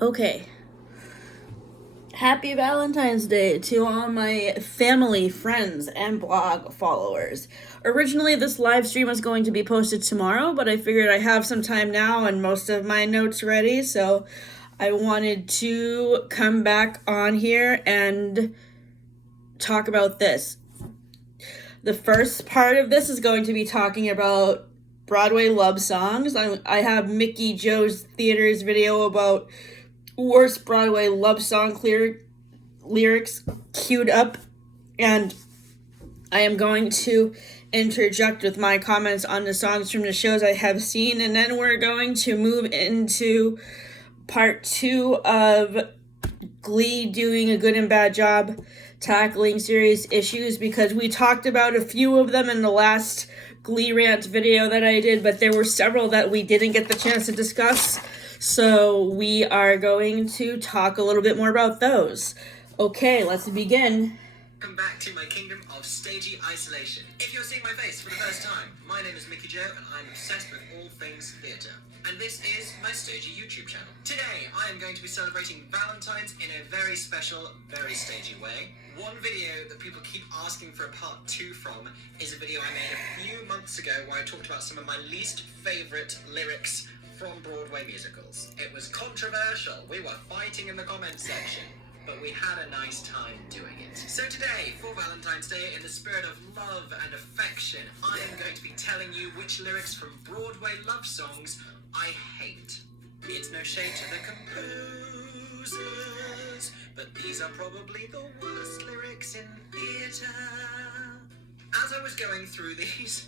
Okay. Happy Valentine's Day to all my family, friends, and blog followers. Originally, this live stream was going to be posted tomorrow, but I figured I have some time now and most of my notes ready, so I wanted to come back on here and talk about this. The first part of this is going to be talking about Broadway love songs. I have Mickey Joe's Theater's video about worst Broadway love song lyrics queued up, and I am going to interject with my comments on the songs from the shows I have seen, and then we're going to move into part 2 of Glee doing a good and bad job tackling serious issues, because we talked about a few of them in the last Glee rant video that I did, but there were several that we didn't get the chance to discuss, so we are going to talk a little bit more about those. Okay, let's begin. Welcome back to my kingdom of stagey isolation. If you're seeing my face for the first time, my name is Mickey Joe and I'm obsessed with all things theatre. And this is my stagey YouTube channel. Today, I am going to be celebrating Valentine's in a very special, very stagey way. One video that people keep asking for a part 2 from is a video I made a few months ago where I talked about some of my least favourite lyrics from Broadway musicals. It was controversial. We were fighting in the comments section, but we had a nice time doing it. So today, for Valentine's Day, in the spirit of love and affection, I am going to be telling you which lyrics from Broadway love songs I hate. It's no shade to the composers, but these are probably the worst lyrics in theatre. As I was going through these,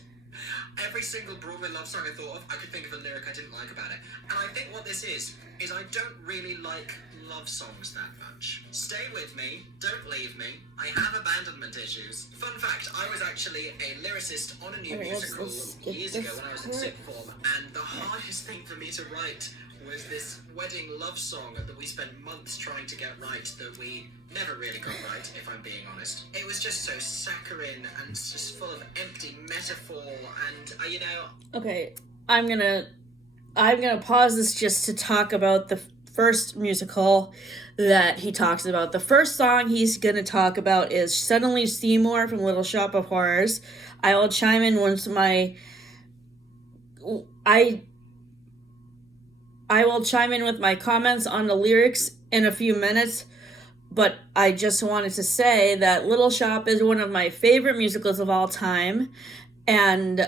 every single Broadway love song I thought of, I could think of a lyric I didn't like about it. And I think what this is I don't really like love songs that much. Stay with me, don't leave me. I have abandonment issues. Fun fact, I was actually a lyricist on a new musical years ago when I was in sixth form, and the hardest thing for me to write was this wedding love song that we spent months trying to get right, that we never really got right, if I'm being honest. It was just so saccharine and just full of empty metaphor, and Okay, I'm gonna pause this just to talk about the first musical that he talks about. The first song he's gonna talk about is Suddenly Seymour from Little Shop of Horrors. I will chime in once I will chime in with my comments on the lyrics in a few minutes, but I just wanted to say that Little Shop is one of my favorite musicals of all time, and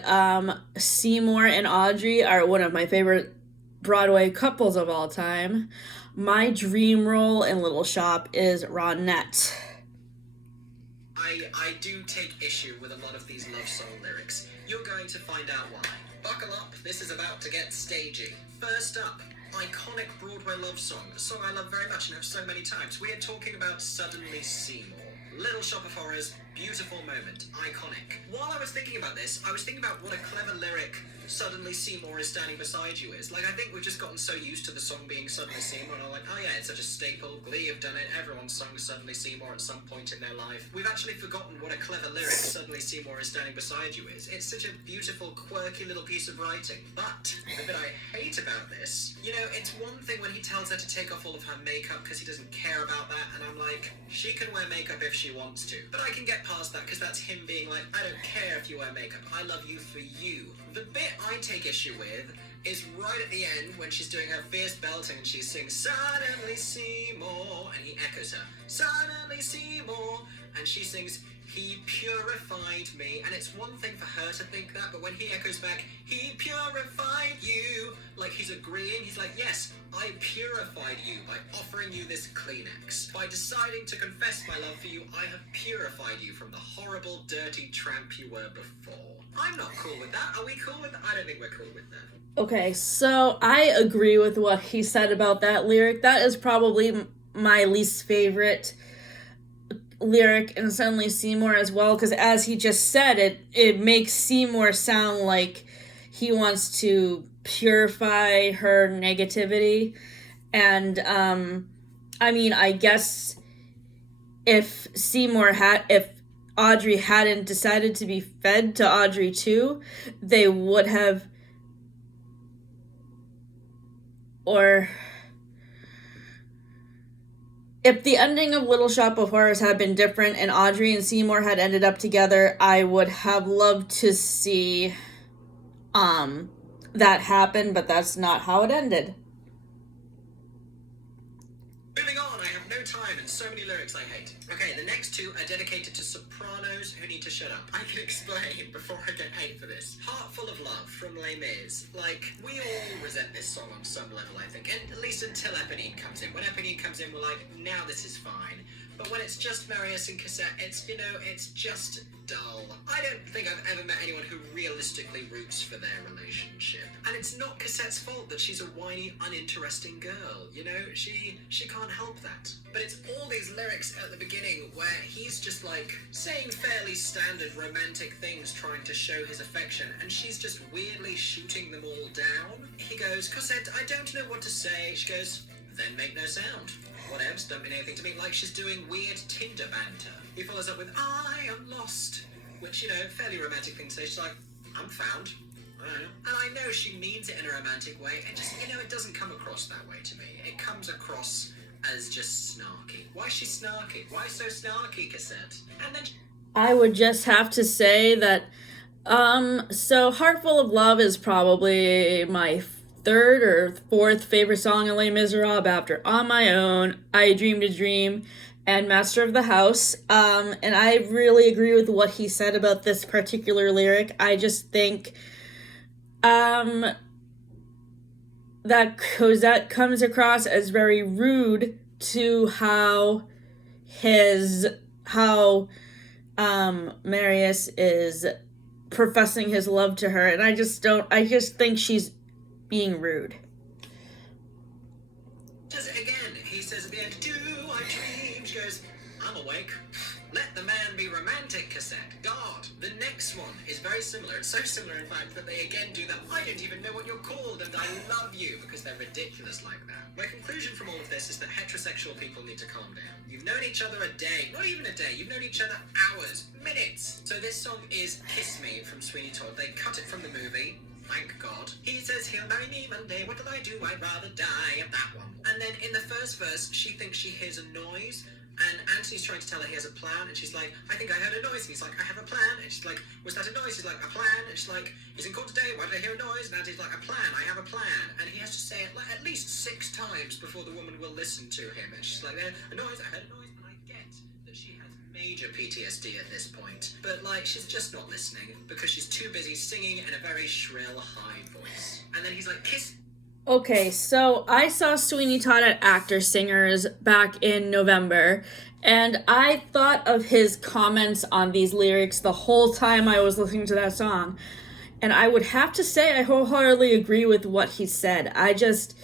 Seymour and Audrey are one of my favorite Broadway couples of all time. My dream role in Little Shop is Ronette. I do take issue with a lot of these love song lyrics. You're going to find out why. Buckle up, this is about to get stagey. First up, iconic Broadway love song, a song I love very much and have so many times. We are talking about Suddenly Seymour. Little Shop of Horrors, beautiful moment, iconic. While I was thinking about this, I was thinking about what a clever lyric Suddenly Seymour is standing beside you is. Like, I think we've just gotten so used to the song being Suddenly Seymour, and I'm like, oh yeah, it's such a staple. Glee have done it. Everyone's sung Suddenly Seymour at some point in their life. We've actually forgotten what a clever lyric Suddenly Seymour is standing beside you is. It's such a beautiful, quirky little piece of writing. But the bit I hate about this, it's one thing when he tells her to take off all of her makeup because he doesn't care about that, and I'm like, she can wear makeup if she wants to. But I can get past that because that's him being like, I don't care if you wear makeup. I love you for you. The bit I take issue with is right at the end when she's doing her fierce belting and she sings Suddenly Seymour, and he echoes her, Suddenly Seymour, and she sings, he purified me. And it's one thing for her to think that, but when he echoes back, he purified you, like he's agreeing, he's like, yes, I purified you by offering you this Kleenex. By deciding to confess my love for you, I have purified you from the horrible, dirty tramp you were before. I'm not cool with that. Are we cool with that? I don't think we're cool with that. Okay, so I agree with what he said about that lyric. That is probably my least favorite lyric in Suddenly Seymour as well, because as he just said, it makes Seymour sound like he wants to purify her negativity. And I guess if Audrey hadn't decided to be fed to Audrey too, they would have, or If the ending of Little Shop of Horrors had been different and Audrey and Seymour had ended up together, I would have loved to see that happen, but that's not how it ended. Moving on, I have no time and so many lyrics I hate. Okay, the next two are dedicated to sopranos who need to shut up. I can explain before I get hate for this. Heart Full of Love from Les Mis. Like, we all resent this song on some level, I think. And at least until Eponine comes in. When Eponine comes in, we're like, now this is fine. But when it's just Marius and Cassette, it's, it's just dull. I don't think I've ever met anyone who realistically roots for their relationship. And it's not Cassette's fault that she's a whiny, uninteresting girl, She can't help that. But it's all these lyrics at the beginning where he's just like saying fairly standard romantic things trying to show his affection, and she's just weirdly shooting them all down. He goes, Cosette, I don't know what to say. She goes, then make no sound. Whatevs, don't mean anything to me, like she's doing weird Tinder banter. He follows up with, I am lost, which, fairly romantic thing to say. She's like, I'm found. I don't know. And I know she means it in a romantic way, and just, it doesn't come across that way to me. It comes across as just snarky. Why is she snarky? Why so snarky, Cassette? And then I would just have to say that, so Heartful of Love is probably my third or fourth favorite song in Les Miserables after On My Own, I Dreamed a Dream, and Master of the House. And I really agree with what he said about this particular lyric. I just think that Cosette comes across as very rude to how Marius is professing his love to her, and I just think she's being rude. Again, he says at the end, do I dream? She goes, I'm awake. Let the man be romantic, Cassette. God. The next one is very similar. It's so similar, in fact, that they again do that. I don't even know what you're called, and I love you, because they're ridiculous like that. My conclusion from all of this is that heterosexual people need to calm down. You've known each other a day. Not even a day. You've known each other hours. Minutes. So this song is Kiss Me from Sweeney Todd. They cut it from the movie. Thank God. He says he'll marry me Monday. What did I do? I'd rather die. That one. And then in the first verse, she thinks she hears a noise. And Anthony's trying to tell her he has a plan, and she's like, I think I heard a noise. And he's like, I have a plan. And she's like, was that a noise? He's like, a plan. And she's like, he's in court today. Why did I hear a noise? And Anthony's like, a plan. I have a plan. And he has to say it like at least 6 times before the woman will listen to him. And she's like, a noise. I heard a noise. And I get that she has major PTSD at this point, but she's just not listening because she's too busy singing in a very shrill, high voice. And then he's like, kiss. Okay, so I saw Sweeney Todd at Actor Singers back in November, and I thought of his comments on these lyrics the whole time I was listening to that song. And I would have to say I wholeheartedly agree with what he said. I just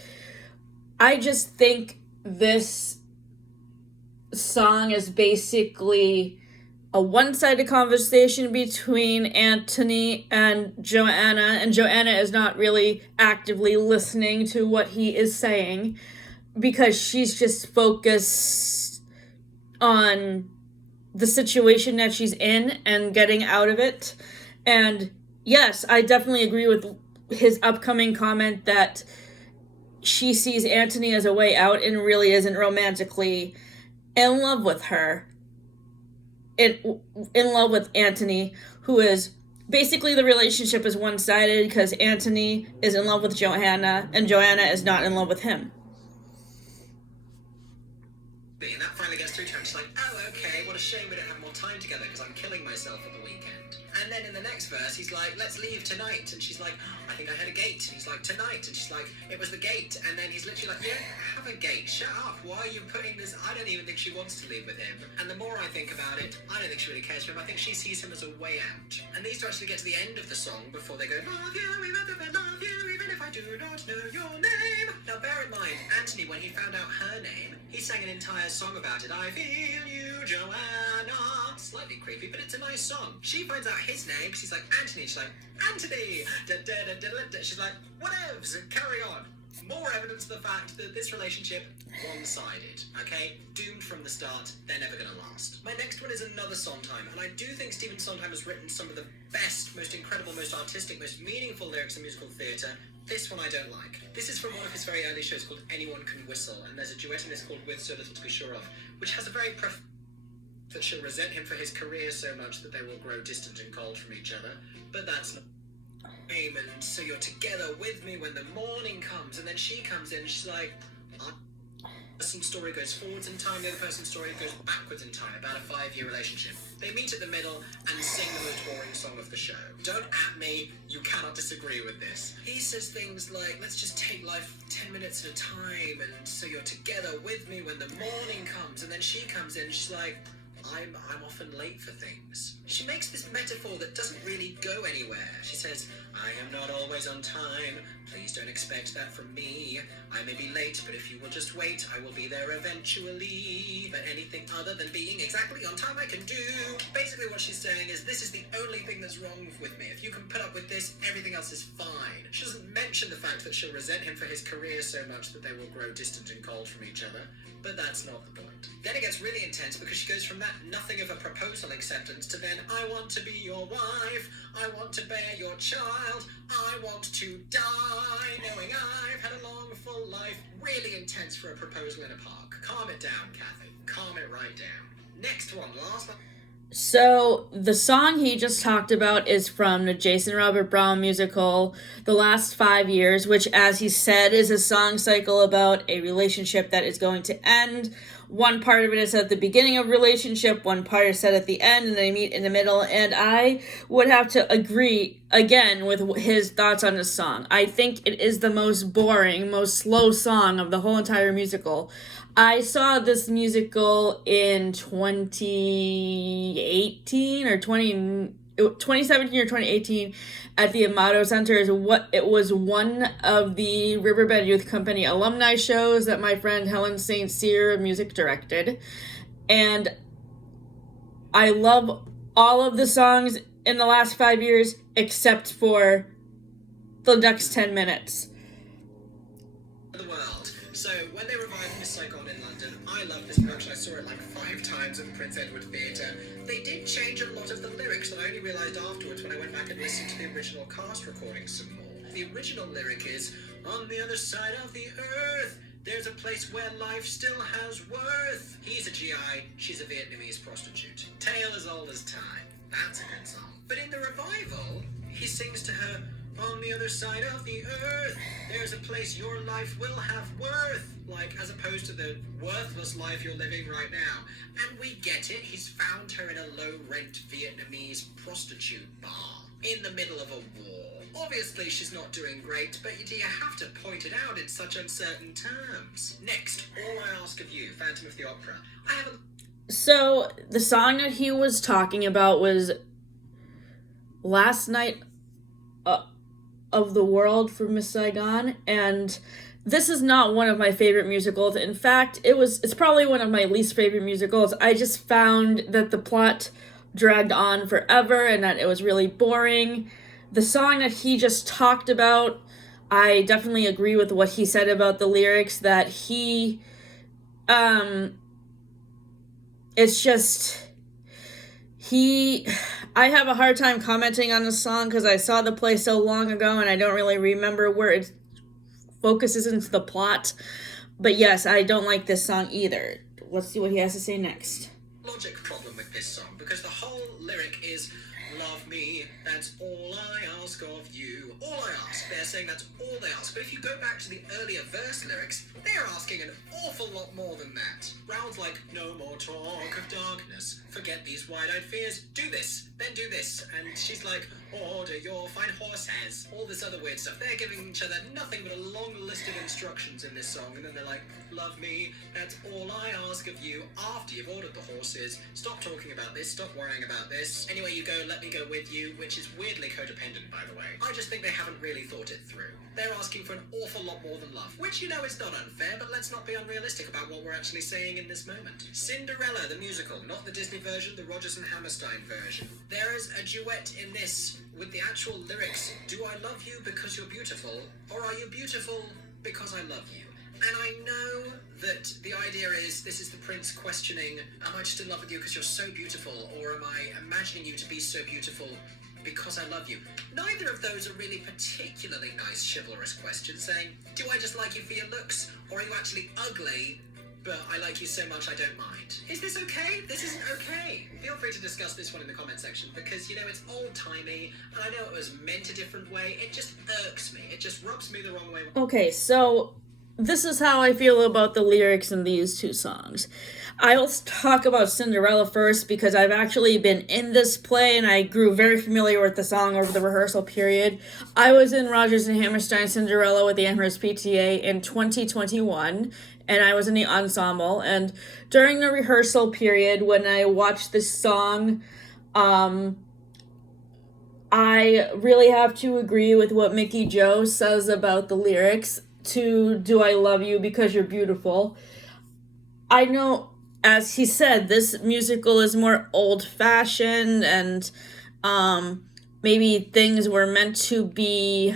think this song is basically a one-sided conversation between Anthony and Joanna is not really actively listening to what he is saying because she's just focused on the situation that she's in and getting out of it. And yes, I definitely agree with his upcoming comment that she sees Anthony as a way out and really isn't romantically in love with her. In love with Anthony, who is basically the relationship is one-sided because Anthony is in love with Joanna and Joanna is not in love with him. And that finally gets through to him. She's like, oh, okay, what a shame we don't have more time together because I'm killing myself at the weekend. And then in the next verse, he's like, let's leave tonight. And she's like, I think I had a gate. And he's like, tonight. And she's like, it was the gate. And then he's literally like, you don't have a gate. Shut up. Why are you putting this? I don't even think she wants to leave with him. And the more I think about it, I don't think she really cares for him. I think she sees him as a way out. And these two actually get to the end of the song before they go, love you, even if I love you, even if I do not know your name. Now bear in mind, Anthony, when he found out her name, he sang an entire song about it. I feel you, Joanna. Slightly creepy, but it's a nice song. She finds out his name, she's like, Anthony. She's like, Anthony! She's like, whatevs, carry on. More evidence of the fact that this relationship, one-sided, okay? Doomed from the start, they're never gonna last. My next one is another Sondheim, and I do think Stephen Sondheim has written some of the best, most incredible, most artistic, most meaningful lyrics in musical theatre, This one I don't like. This is from one of his very early shows called Anyone Can Whistle, and there's a duet in this called With So Little to Be Sure Of, which has a very that she'll resent him for his career so much that they will grow distant and cold from each other. But that's not aim, and so you're together with me when the morning comes, and then she comes in and she's like, person's story goes forwards in time, the other person's story goes backwards in time, about a 5-year relationship. They meet at the middle and sing the most boring song of the show. Don't at me, you cannot disagree with this. He says things like, let's just take life 10 minutes at a time, and so you're together with me when the morning comes, and then she comes in and she's like, I'm often late for things. She makes this metaphor that doesn't really go anywhere. She says, I am not always on time. Please don't expect that from me. I may be late, but if you will just wait, I will be there eventually. But anything other than being exactly on time I can do. Basically what she's saying is, this is the only thing that's wrong with me. If you can put up with this, everything else is fine. She doesn't mention the fact that she'll resent him for his career so much that they will grow distant and cold from each other. But that's not the point. Then it gets really intense because she goes from that nothing of a proposal acceptance to then, I want to be your wife, I want to bear your child, I want to die, knowing I've had a long, full life. Really intense for a proposal in a park. Calm it down, Kathy. Calm it right down. Next one, last one. So the song he just talked about is from the Jason Robert Brown musical, The Last 5 Years, which, as he said, is a song cycle about a relationship that is going to end. One part of it is at the beginning of a relationship, one part is set at the end, and they meet in the middle. And I would have to agree, again, with his thoughts on this song. I think it is the most boring, most slow song of the whole entire musical. I saw this musical in 2018 or 2017 or 2018 at the Amato Center. It was one of the Riverbend Youth Company alumni shows that my friend Helen St. Cyr music directed. And I love all of the songs in the last 5 years except for the next 10 minutes. The world. So when they revived Miss Saigon in London, I love this production. I saw it like 5 times at the Prince Edward Theatre. They did change a lot of the lyrics that I only realised afterwards when I went back and listened to the original cast recording some more. The original lyric is, on the other side of the earth, there's a place where life still has worth. He's a GI, she's a Vietnamese prostitute. Tale as old as time. That's a good song. But in the revival, he sings to her, on the other side of the earth, there's a place your life will have worth. Like, as opposed to the worthless life you're living right now. And we get it, he's found her in a low-rent Vietnamese prostitute bar in the middle of a war. Obviously she's not doing great, but do you have to point it out in such uncertain terms? Next, All I Ask of You, Phantom of the Opera. So, the song that he was talking about was Last Night of the World from Miss Saigon, and this is not one of my favorite musicals. In fact, it's probably one of my least favorite musicals. I just found that the plot dragged on forever and that it was really boring. The song that he just talked about, I definitely agree with what he said about the lyrics, that it's just, I have a hard time commenting on the song because I saw the play so long ago and I don't really remember where it focuses into the plot. But yes, I don't like this song either. Let's see what he has to say next. Logic problem with this song, because the whole lyric is, love me, that's all I ask of you. All I ask. They're saying that's all they ask. But if you go back to the earlier verse lyrics, they're asking an awful lot more than that. Rounds like, no more talk of darkness. Forget these wide-eyed fears. Do this, then do this. And she's like, order your fine horses. All this other weird stuff. They're giving each other nothing but a long list of instructions in this song. And then they're like, love me, that's all I ask of you. After you've ordered the horses, stop talking about this, stop worrying about this. Anyway you go, let me go with you, which is weirdly codependent, by the way. I just think they haven't really thought it through. They're asking for an awful lot more than love, which you know is not unfair, but let's not be unrealistic about what we're actually saying in this moment. Cinderella, the musical, not the Disney version, the Rodgers and Hammerstein version. There is a duet in this with the actual lyrics, do I love you because you're beautiful, or are you beautiful because I love you? And I know that the idea is, this is the prince questioning, am I just in love with you because you're so beautiful, or am I imagining you to be so beautiful because I love you. Neither of those are really particularly nice chivalrous questions, saying, do I just like you for your looks, or are you actually ugly, but I like you so much I don't mind? Is this okay? This isn't okay. Feel free to discuss this one in the comment section, because, you know, it's old-timey, and I know it was meant a different way. It just irks me. It just rubs me the wrong way. Okay, so this is how I feel about the lyrics in these two songs. I'll talk about Cinderella first because I've actually been in this play and I grew very familiar with the song over the rehearsal period. I was in Rodgers and Hammerstein's Cinderella with the Amherst PTA in 2021, and I was in the ensemble. And during the rehearsal period, when I watched this song, I really have to agree with what Mickey Joe says about the lyrics to Do I Love You Because You're Beautiful. I know, as he said, this musical is more old-fashioned and maybe things were meant to be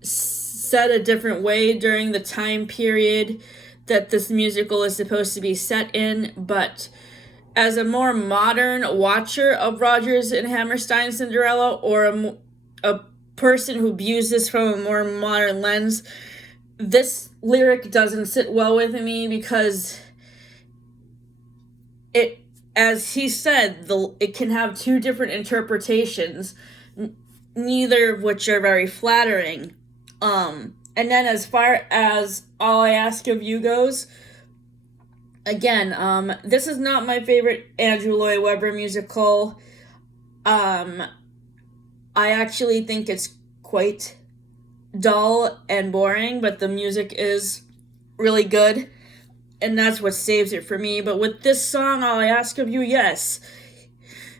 said a different way during the time period that this musical is supposed to be set in, but as a more modern watcher of Rodgers and Hammerstein's Cinderella, or a person who views this from a more modern lens, this lyric doesn't sit well with me because it, as he said, it can have two different interpretations, neither of which are very flattering. And then as far as All I Ask of You goes, again, this is not my favorite Andrew Lloyd Webber musical. I actually think it's quite dull and boring, but the music is really good, and that's what saves it for me. But with this song, All I Ask of You, yes,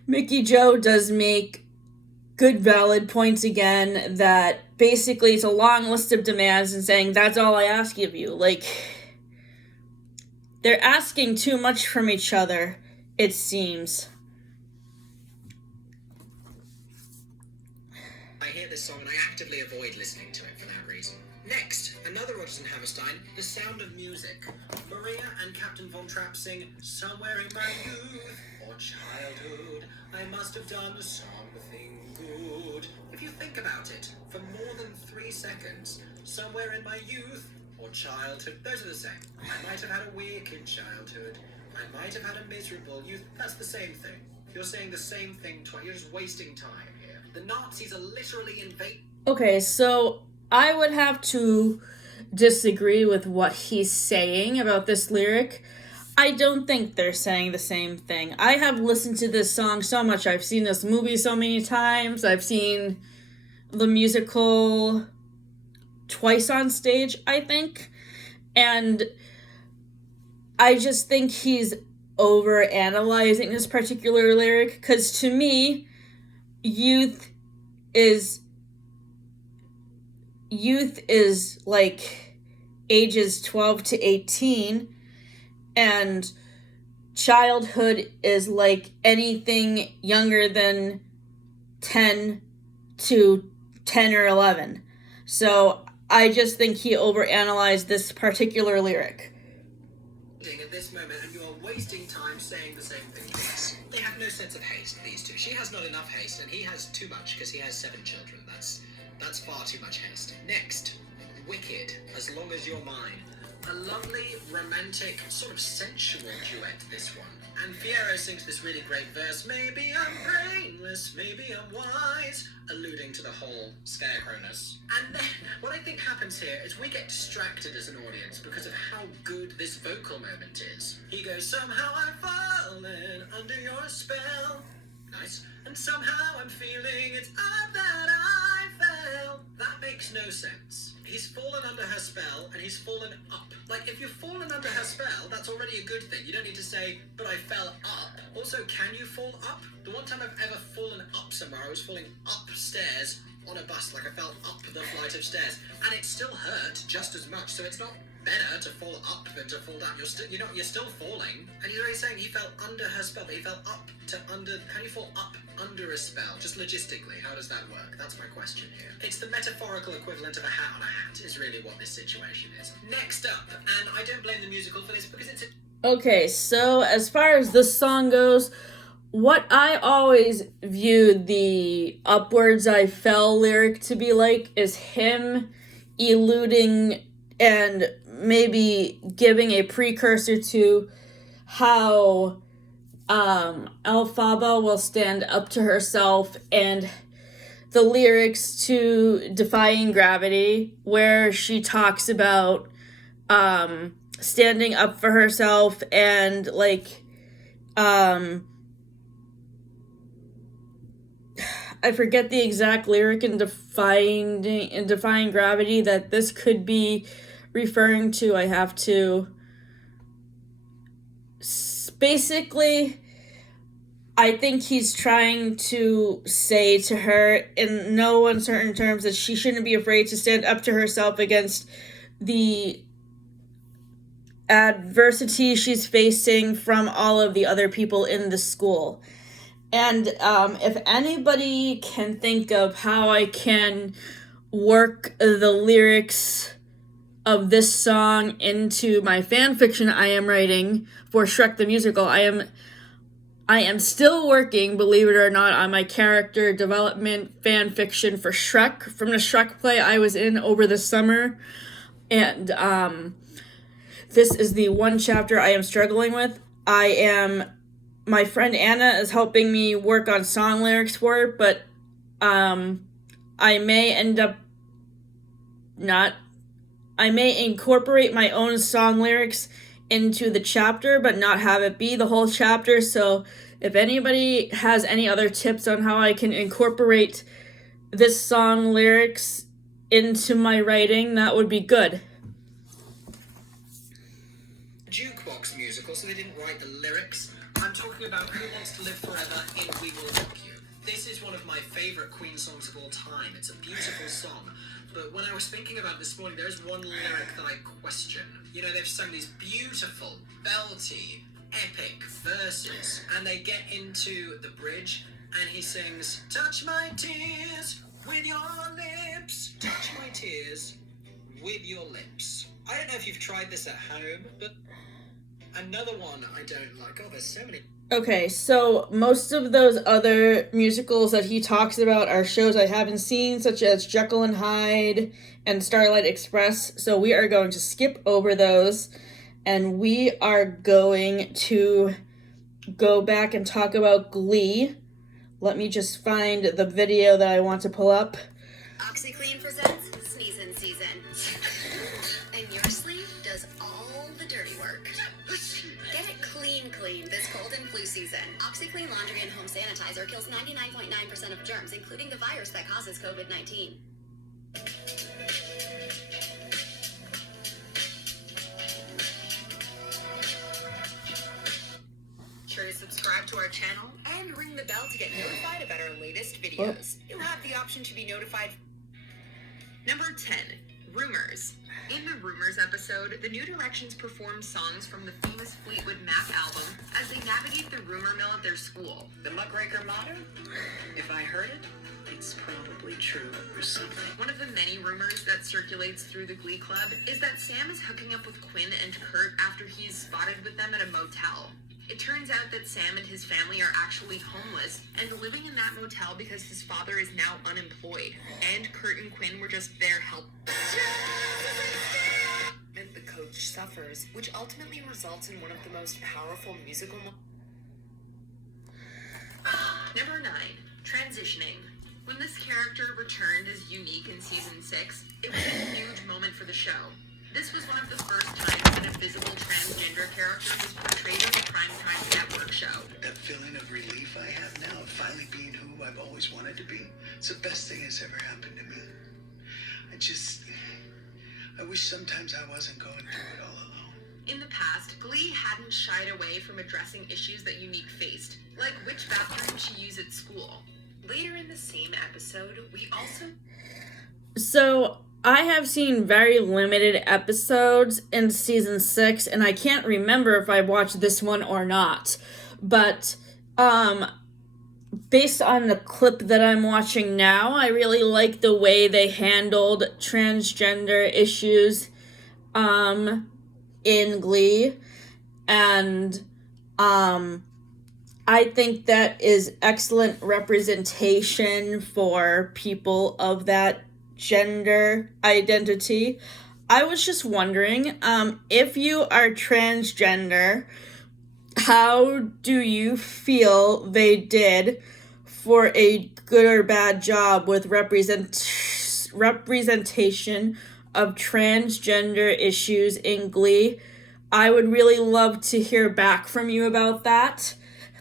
Mickey Joe does make good, valid points again that basically it's a long list of demands and saying, that's all I ask of you. Like, they're asking too much from each other, it seems. I hear this song and I actively avoid listening to it for that reason. Next, another Rodgers and Hammerstein, The Sound of Music. Maria and Captain Von Trapp sing, somewhere in my youth or childhood, I must have done something good. If you think about it, for more than 3 seconds, somewhere in my youth or childhood, those are the same. I might have had a wicked childhood. I might have had a miserable youth. That's the same thing. You're saying the same thing twice. You're just wasting time here. The Nazis are literally invading. Okay, so I would have to disagree with what he's saying about this lyric. I don't think they're saying the same thing. I have listened to this song so much. I've seen this movie so many times. I've seen the musical twice on stage, I think. And I just think he's over-analyzing this particular lyric, because to me, youth is like ages 12 to 18, and childhood is like anything younger than 10 to 10 or 11. So I just think he overanalyzed this particular lyric. At this moment, and you are wasting time saying the same thing twice. They have no sense of haste, these two. She has not enough haste, and he has too much because he has 7 children. That's far too much haste. Next, Wicked, As Long As You're Mine. A lovely, romantic, sort of sensual duet, this one. And Fierro sings this really great verse, maybe I'm brainless, maybe I'm wise, alluding to the whole scarecrowness. And then, what I think happens here is we get distracted as an audience because of how good this vocal moment is. He goes, somehow I've fallen under your spell. Nice. And somehow I'm feeling it's up that I fell. That makes no sense. He's fallen under her spell, and he's fallen up. Like, if you've fallen under her spell, that's already a good thing. You don't need to say, but I fell up. Also, can you fall up? The one time I've ever fallen up somewhere, I was falling upstairs on a bus, like I fell up the flight of stairs, and it still hurt just as much, so it's not better to fall up than to fall down. You're still falling, and he's already saying he fell under her spell, but he fell up to under. How do you fall up under a spell? Just logistically, how does that work? That's my question here. It's the metaphorical equivalent of a hat on a hat is really what this situation is. Next up, and I don't blame the musical for this because it's a... Okay, so as far as this song goes, what I always viewed the Upwards I Fell lyric to be like is him eluding and maybe giving a precursor to how Elphaba will stand up to herself, and the lyrics to Defying Gravity, where she talks about standing up for herself and like I forget the exact lyric in Defying Gravity that this could be referring to. I have to basically, I think he's trying to say to her in no uncertain terms that she shouldn't be afraid to stand up to herself against the adversity she's facing from all of the other people in the school. And if anybody can think of how I can work the lyrics of this song into my fan fiction I am writing for Shrek the Musical, I am still working, believe it or not, on my character development fan fiction for Shrek, from the Shrek play I was in over the summer. And this is the one chapter I am struggling with. My friend Anna is helping me work on song lyrics for it, but I may incorporate my own song lyrics into the chapter, but not have it be the whole chapter. So if anybody has any other tips on how I can incorporate this song lyrics into my writing, that would be good. Jukebox musical, so they didn't write the lyrics. I'm talking about Who Wants to Live Forever in We Will Rock You. This is one of my favourite Queen songs of all time. It's a beautiful song. But when I was thinking about it this morning, there's one lyric that I question. You know, they've sung these beautiful, belty, epic verses, and they get into the bridge, and he sings, "Touch my tears with your lips. Touch my tears with your lips." I don't know if you've tried this at home, but another one I don't like. Oh, there's so many. Okay, so most of those other musicals that he talks about are shows I haven't seen, such as Jekyll and Hyde and Starlight Express. So we are going to skip over those, and we are going to go back and talk about Glee. Let me just find the video that I want to pull up. OxyClean presents Sneezin' Season. And your sleeve does all the dirty work. Get it clean this cold and flu season. OxyClean Laundry and Home Sanitizer kills 99.9% of germs, including the virus that causes COVID-19. Sure to subscribe to our channel and ring the bell to get notified about our latest videos. You'll have the option to be notified. Number 10, Rumors. In the Rumors episode, the New Directions perform songs from the famous Fleetwood Mac album as they navigate the rumor mill at their school. The Muckraker motto? If I heard it, it's probably true or something. One of the many rumors that circulates through the Glee Club is that Sam is hooking up with Quinn and Kurt after he's spotted with them at a motel. It turns out that Sam and his family are actually homeless and living in that motel because his father is now unemployed. And Kurt and Quinn were just there helping. And the coach suffers, which ultimately results in one of the most powerful musical Number 9, Transitioning. When this character returned as Unique in season 6, it was a huge moment for the show. This was one of the first times that a visible transgender character was portrayed on a primetime network show. That feeling of relief I have now of finally being who I've always wanted to be. It's the best thing that's ever happened to me. I wish sometimes I wasn't going through it all alone. In the past, Glee hadn't shied away from addressing issues that Unique faced, like which bathroom she used at school. Later in the same episode, we also... So, I have seen very limited episodes in season 6, and I can't remember if I watched this one or not. But, based on the clip that I'm watching now, I really like the way they handled transgender issues, in Glee. And, I think that is excellent representation for people of that gender identity. I was just wondering, if you are transgender, how do you feel they did for a good or bad job with representation of transgender issues in Glee? I would really love to hear back from you about that,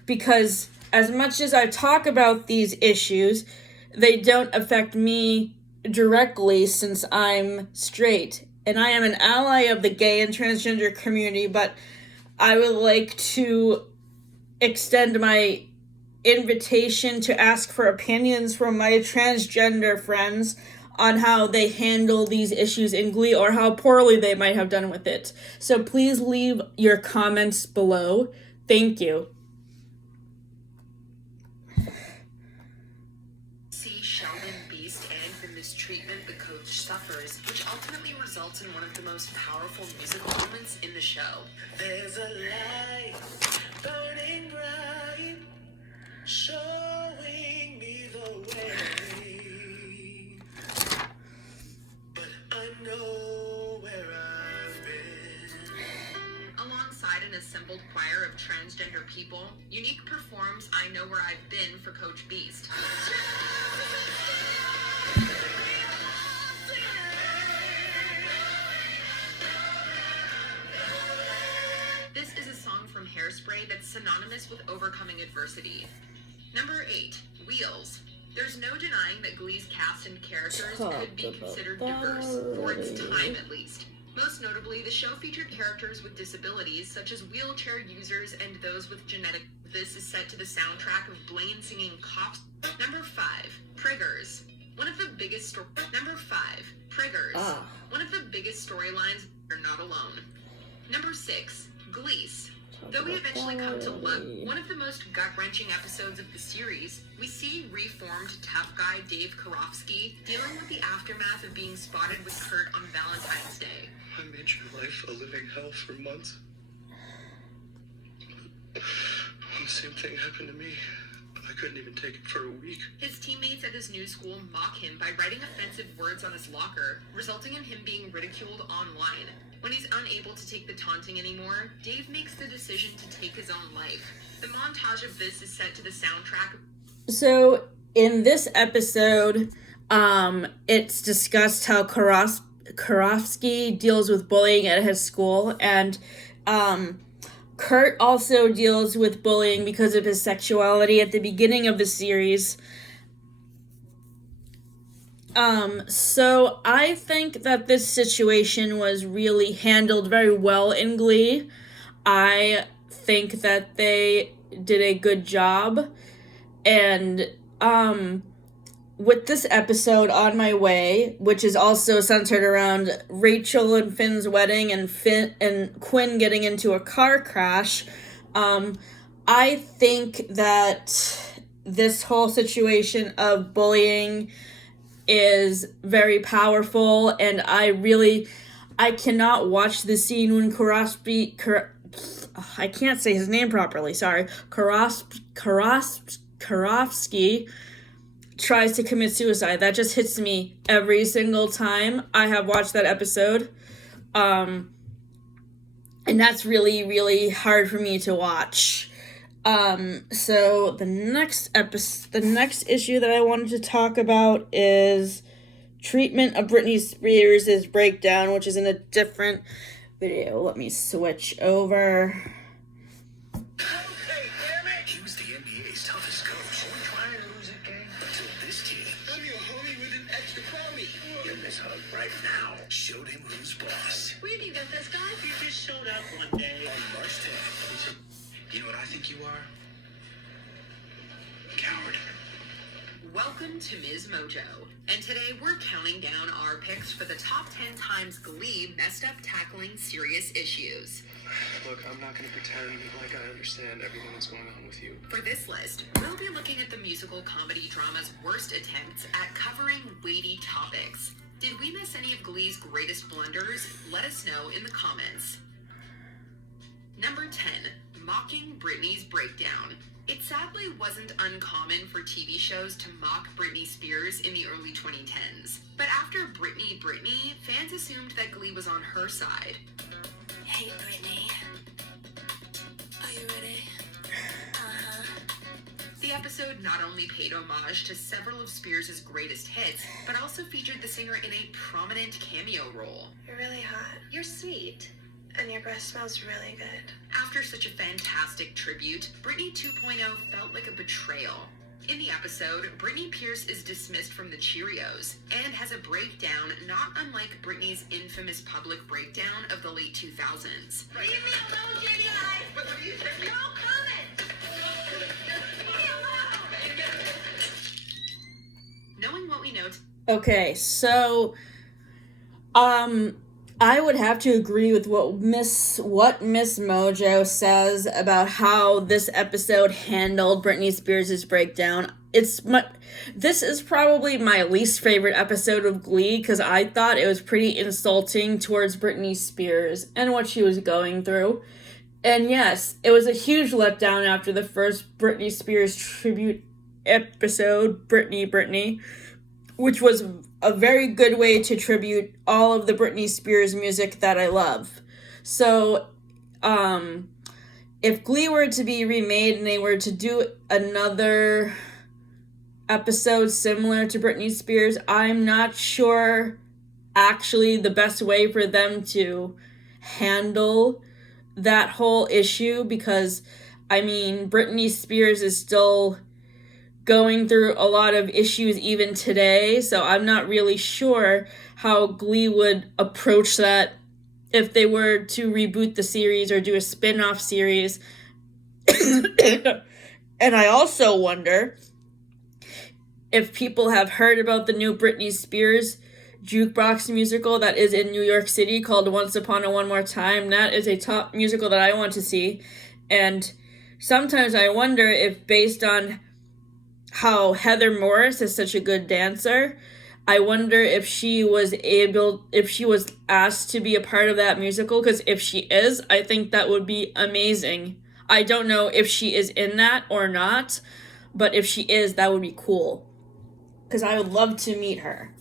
because as much as I talk about these issues, they don't affect me directly since I'm straight. And I am an ally of the gay and transgender community, but I would like to extend my invitation to ask for opinions from my transgender friends on how they handle these issues in Glee or how poorly they might have done with it. So please leave your comments below. Thank you. See Sheldon, Beast, and the mistreatment the coach suffers, which ultimately results in one of the most powerful musical moments in the show. There's a light burning bright, showing me the way. But I know where I've been. Alongside an assembled choir of transgender people, Unique performs I Know Where I've Been for Coach Beast. This is a song from Hairspray that's synonymous with overcoming adversity. Number 8, Wheels. There's no denying that Glee's cast and characters could be considered diverse, for its time at least. Most notably, the show featured characters with disabilities, such as wheelchair users and those with genetic. This is set to the soundtrack of Blaine singing Cops. Number 5, Priggers. One of the biggest Number 5, Priggers. One of the biggest storylines are Not Alone. Number 6, Glease. Though we eventually come to love one of the most gut-wrenching episodes of the series, we see reformed tough guy Dave Karofsky dealing with the aftermath of being spotted with Kurt on Valentine's Day. I made your life a living hell for months. When the same thing happened to me, I couldn't even take it for a week. His teammates at his new school mock him by writing offensive words on his locker, resulting in him being ridiculed online. When he's unable to take the taunting anymore, Dave makes the decision to take his own life. The montage of this is set to the soundtrack. So in this episode, it's discussed how Karofsky deals with bullying at his school, and Kurt also deals with bullying because of his sexuality at the beginning of the series. So I think that this situation was really handled very well in Glee. I think that they did a good job. And, with this episode, On My Way, which is also centered around Rachel and Finn's wedding and Quinn getting into a car crash, I think that this whole situation of bullying is very powerful, and I cannot watch the scene when I can't say his name properly, sorry, Karofsky tries to commit suicide. That just hits me every single time I have watched that episode. And that's really, really hard for me to watch. So the next issue that I wanted to talk about is treatment of Britney Spears' breakdown, which is in a different video. Let me switch over. He was the NBA's toughest coach. We're trying to lose a game until this kid. I'm your homie with an extra crummy. Give this hug right now. Showed him who's boss. Where do you get this guy? He just showed up one day on March 10th. He said, "You know what I think you are? Coward." Welcome to Ms. Mojo. And today we're counting down our picks for the top 10 times Glee messed up tackling serious issues. Look, I'm not going to pretend like I understand everything that's going on with you. For this list, we'll be looking at the musical comedy drama's worst attempts at covering weighty topics. Did we miss any of Glee's greatest blunders? Let us know in the comments. Number 10, mocking Britney's breakdown. It sadly wasn't uncommon for TV shows to mock Britney Spears in the early 2010s. But after Britney, fans assumed that Glee was on her side. Hey, Britney. Are you ready? The episode not only paid homage to several of Spears' greatest hits, but also featured the singer in a prominent cameo role. You're really hot. You're sweet. And your breath smells really good. After such a fantastic tribute, Britney 2.0 felt like a betrayal. In the episode, Britney Pierce is dismissed from the Cheerios and has a breakdown not unlike Britney's infamous public breakdown of the late 2000s. Leave me alone, Jenny! No comment! Knowing what we know Okay, so I would have to agree with what Miss Mojo says about how this episode handled Britney Spears' breakdown. This is probably my least favorite episode of Glee because I thought it was pretty insulting towards Britney Spears and what she was going through. And yes, it was a huge letdown after the first Britney Spears tribute episode, Britney, which was a very good way to tribute all of the Britney Spears music that I love. So, if Glee were to be remade and they were to do another episode similar to Britney Spears, I'm not sure actually the best way for them to handle that whole issue because, I mean, Britney Spears is still going through a lot of issues even today, so I'm not really sure how Glee would approach that if they were to reboot the series or do a spin-off series. And I also wonder if people have heard about the new Britney Spears jukebox musical that is in New York City called Once Upon a One More Time. That is a top musical that I want to see, and sometimes I wonder if based on how Heather Morris is such a good dancer, I wonder if she was asked to be a part of that musical, because if she is, I think that would be amazing. I don't know if she is in that or not, but if she is, that would be cool, because I would love to meet her.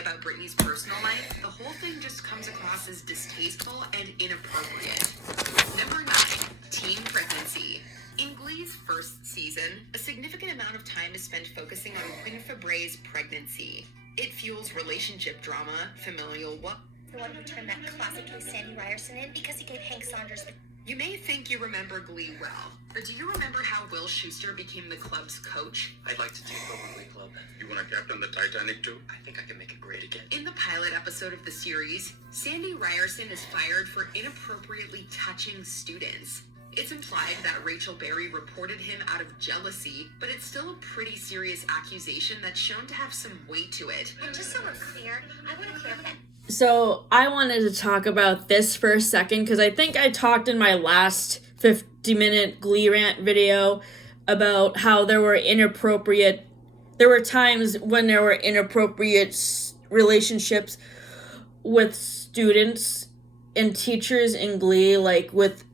About Britney's personal life, the whole thing just comes across as distasteful and inappropriate. Number 9, teen pregnancy. In Glee's first season, a significant amount of time is spent focusing on Quinn Fabre's pregnancy. It fuels relationship drama, familial The one who turned that classically Sandy Ryerson in because he gave Hank Saunders the... You may think you remember Glee well, but do you remember how Will Schuester became the club's coach? I'd like to take over Glee Club. You want to captain the Titanic too? I think I can make it great again. In the pilot episode of the series, Sandy Ryerson is fired for inappropriately touching students. It's implied that Rachel Berry reported him out of jealousy, but it's still a pretty serious accusation that's shown to have some weight to it. And just so we're clear, I want to clear up that... So I wanted to talk about this for a second because I think I talked in my last 50-minute Glee rant video about how there were times when there were inappropriate relationships with students and teachers in Glee, like with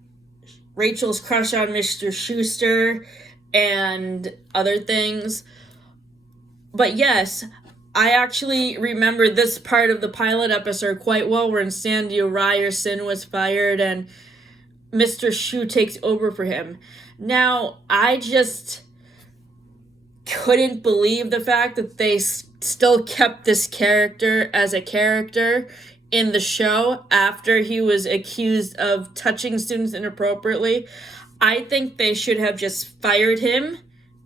Rachel's crush on Mr. Schuester and other things. But yes, I actually remember this part of the pilot episode quite well, when Sandy Ryerson was fired and Mr. Shu takes over for him. Now, I just couldn't believe the fact that they still kept this character as a character in the show after he was accused of touching students inappropriately. I think they should have just fired him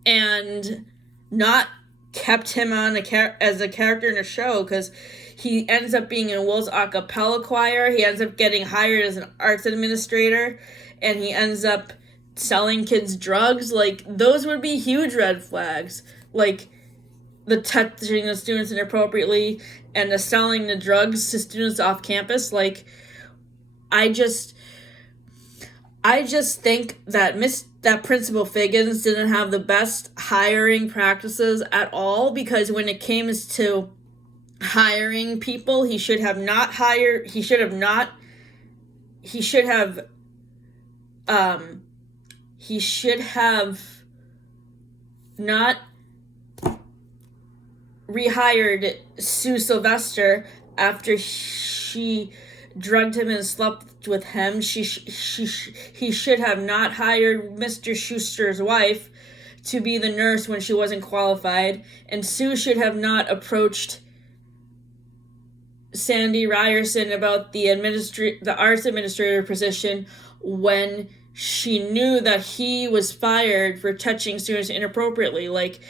and not kept him on as a character in a show, because he ends up being in Will's a cappella choir. He ends up getting hired as an arts administrator, and he ends up selling kids drugs. Like, those would be huge red flags. Like, the touching the students inappropriately and the selling the drugs to students off campus. Like, I just think that that Principal Figgins didn't have the best hiring practices at all, because when it came to hiring people, he should have he should have not rehired Sue Sylvester after she drugged him and slept with him. He should have not hired Mr. Schuster's wife to be the nurse when she wasn't qualified, and Sue should have not approached Sandy Ryerson about the arts administrator position when she knew that he was fired for touching students inappropriately. Like,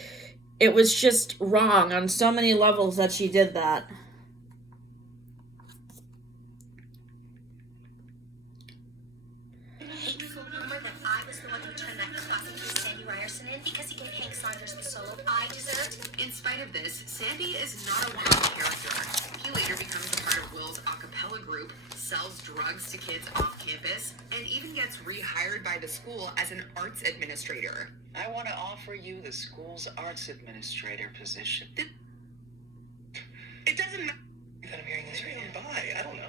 it was just wrong on so many levels that she did that. Hateful rumor that I was the one who turned that classic to Sandy Ryerson in because he gave Hank Saunders the solo I deserved. In spite of this, Sandy is not a one-off character. He later becomes a part of Will's a cappella group, sells drugs to kids off campus, and even gets rehired by the school as an arts administrator. I want to offer you the school's arts administrator position. It doesn't matter that I'm hearing this right now. Bye. I don't know.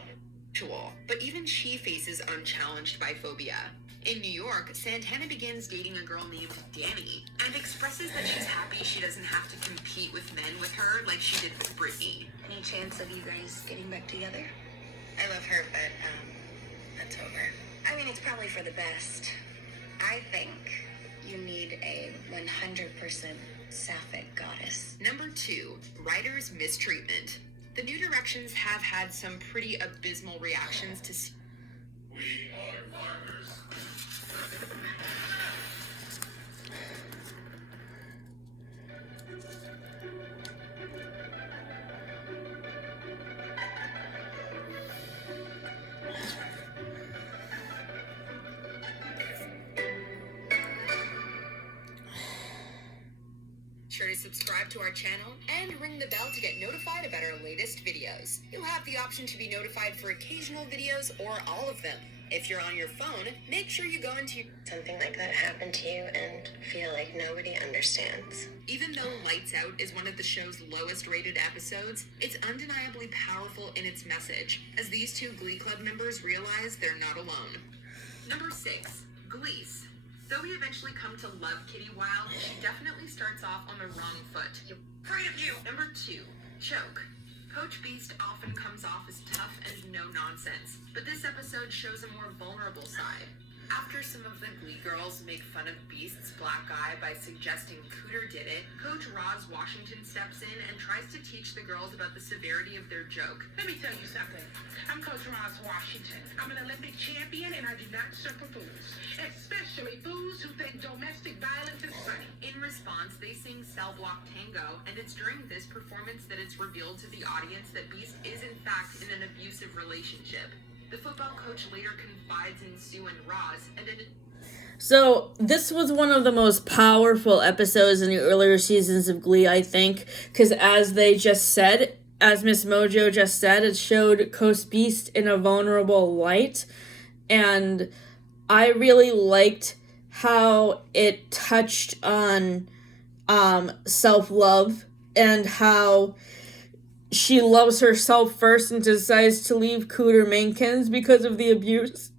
But even she faces unchallenged biphobia. In New York, Santana begins dating a girl named Danny and expresses that she's happy she doesn't have to compete with men with her like she did with Brittany. Any chance of you guys getting back together? I love her, but that's over. I mean, it's probably for the best. I think you need a 100% sapphic goddess. Number 2, writer's mistreatment. The New Directions have had some pretty abysmal reactions to... We are farmers. Sure to subscribe to our channel and ring the bell to get notified about our latest videos. You'll have the option to be notified for occasional videos or all of them. If you're on your phone, make sure you go into Something like that happened to you and feel like nobody understands. Even though Lights Out is one of the show's lowest rated episodes, it's undeniably powerful in its message, as these two Glee Club members realize they're not alone. Number 6, Glee. Though we eventually come to love Kitty Wilde, she definitely starts off on the wrong foot. Afraid of you! Number 2, Choke. Coach Beast often comes off as tough and no-nonsense, but this episode shows a more vulnerable side. After some of the Glee girls make fun of Beast's black eye by suggesting Cooter did it, Coach Roz Washington steps in and tries to teach the girls about the severity of their joke. Let me tell you something. I'm Coach Roz Washington. I'm an Olympic champion and I do not circle fools. Especially fools who think domestic violence is funny. In response, they sing Cell Block Tango, and it's during this performance that it's revealed to the audience that Beast is in fact in an abusive relationship. The football coach later confides in Sue and Roz, and then So this was one of the most powerful episodes in the earlier seasons of Glee, I think, because as they just said, as Miss Mojo just said, it showed Coach Beast in a vulnerable light, and I really liked how it touched on self-love and how she loves herself first and decides to leave Cooter Mankins because of the abuse.